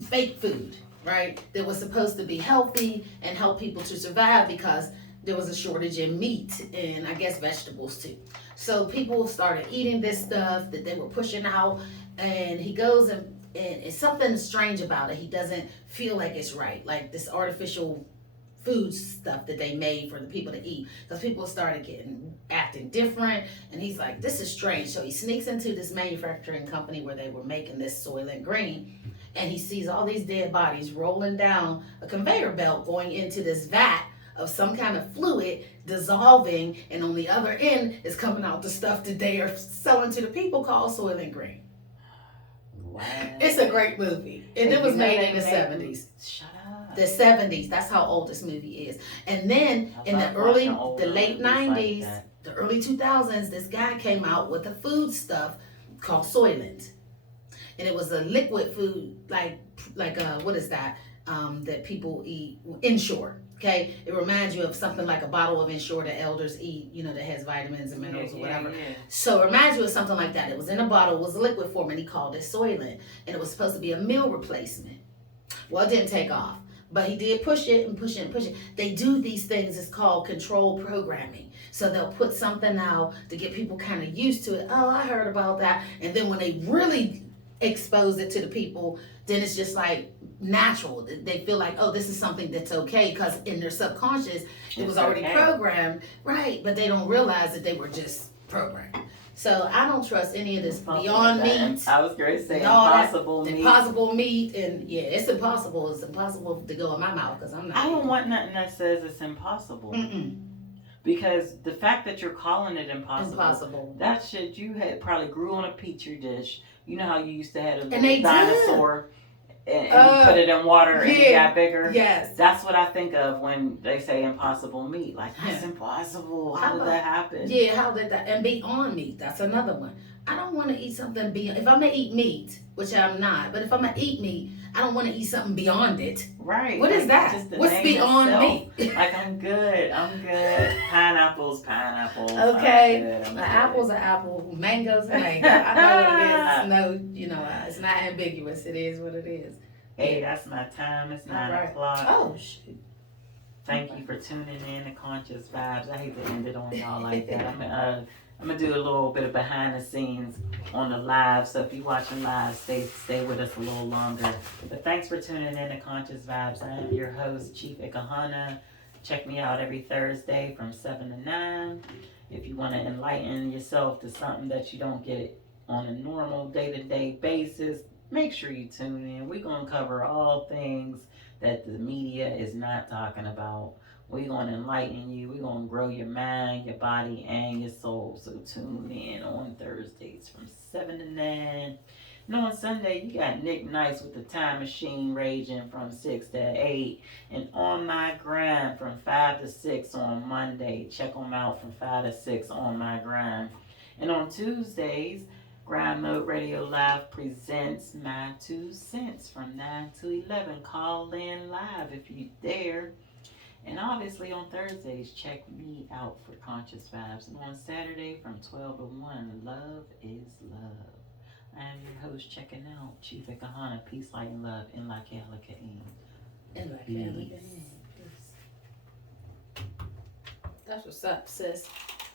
fake food, right? That was supposed to be healthy and help people to survive because there was a shortage in meat and I guess vegetables too. So people started eating this stuff that they were pushing out, and he goes and it's something strange about it. He doesn't feel like it's right, like this artificial food stuff that they made for the people to eat, because people started acting different, and he's like, this is strange. So he sneaks into this manufacturing company where they were making this Soylent Green, and he sees all these dead bodies rolling down a conveyor belt going into this vat of some kind of fluid dissolving, and on the other end is coming out the stuff that they are selling to the people called Soylent Green. Wow. It's a great movie, and it was made in the 70s. Shut up. The 70s, that's how old this movie is. And then in the late 90s, the early 2000s, this guy came out with a food stuff called Soylent. And it was a liquid food, like what is that, that people eat? Ensure, okay? It reminds you of something like a bottle of Ensure that elders eat, that has vitamins and minerals or whatever. Yeah. So it reminds you of something like that. It was in a bottle, it was a liquid form, and he called it Soylent. And it was supposed to be a meal replacement. Well, it didn't take off. But he did push it and push it and push it. They do these things, it's called control programming. So they'll put something out to get people kind of used to it. Oh, I heard about that. And then when they really expose it to the people, then it's just like natural. They feel like, oh, this is something that's okay, because in their subconscious, it was already programmed. Right, but they don't realize that they were just programmed. So I don't trust any of this Beyond Meat. I was going to say Impossible Meat. Impossible Meat, and yeah, it's impossible. It's impossible to go in my mouth because I'm not. I don't want nothing that says it's impossible. Because the fact that you're calling it impossible. That shit you had probably grew on a petri dish. You know how you used to have a little dinosaur and you put it in water and it got bigger? Yes. That's what I think of when they say impossible meat. Like, that's impossible. How did that happen? Yeah, how did that? And Beyond Meat, that's another one. I don't want to eat something beyond. If I'm going to eat meat, which I'm not, but if I'm going to eat meat, I don't want to eat something beyond it. Right. What is that? What's Beyond Meat? Like, I'm good. Pineapples. Okay. An apple's an apple. Mango's a mango. I know what it is. No, it's not ambiguous. It is what it is. Hey, that's my time. It's 9 o'clock. Oh, shoot. Thank you for tuning in to Conscious Vibes. I hate to end it on y'all like that. I'm gonna do a little bit of behind the scenes on the live. So if you're watching live, stay with us a little longer. But thanks for tuning in to Conscious Vibes. I am your host, Chief Ikhana. Check me out every Thursday from 7 to 9. If you want to enlighten yourself to something that you don't get on a normal day-to-day basis, make sure you tune in. We're going to cover all things that the media is not talking about. We're going to enlighten you. We're going to grow your mind, your body, and your soul. So tune in on Thursdays from 7 to 9. And on Sunday, you got Nick Nice with the Time Machine raging from 6 to 8. And On My Grind from 5 to 6 on Monday. Check them out from 5 to 6 on My Grind. And on Tuesdays, Grind Mode Radio Live presents My 2 Cents from 9 to 11. Call in live if you dare. And obviously on Thursdays, check me out for Conscious Vibes. And on Saturday from 12 to 1, Love is Love. I am your host, checking out Chief Ikhana. Peace, light, and love in La Kalakain. In La Kalakain. That's what's up, sis.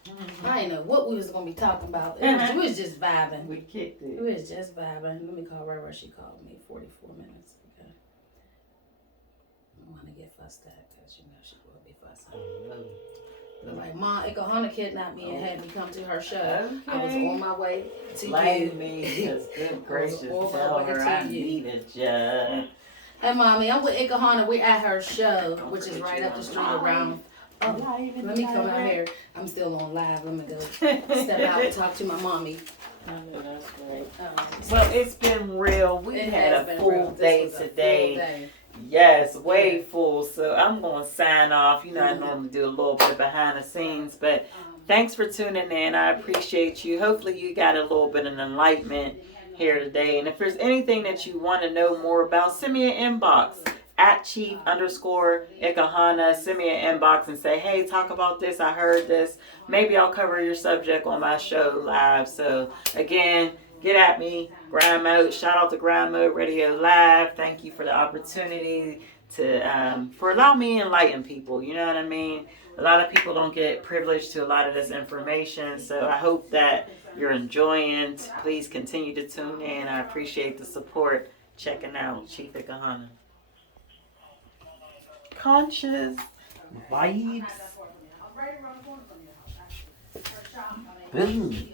Mm-hmm. I didn't know what we was going to be talking about. It was just vibing. We kicked it. It was just vibing. Let me call Rara. She called me 44 minutes. Okay. I want to get fussed at because you know she will be fussing. Like, Mom, Ikhana kidnapped me and had me come to her show. Okay. I was on my way to you. Me, just good gracious, tell her I needed you. Hey, Mommy, I'm with Ikhana. We're at her show, which is right up the street around. Oh, let me come out here. I'm still on live. Let me go step out and talk to my mommy. I know that's right. Well, it's been real. We had a full day today. Yes, way full. So I'm going to sign off. You know, I normally do a little bit behind the scenes, but thanks for tuning in. I appreciate you. Hopefully you got a little bit of enlightenment here today. And if there's anything that you want to know more about, send me an inbox at Chief_Ikhana. Send me an inbox and say, hey, talk about this. I heard this. Maybe I'll cover your subject on my show live. So again, get at me. Grind Mode. Shout out to Grind Mode Radio Live. Thank you for the opportunity to for allowing me to enlighten people. You know what I mean? A lot of people don't get privileged to a lot of this information. So I hope that you're enjoying. Please continue to tune in. I appreciate the support. Checking out Chief Ikhana. Conscious vibes. Boom.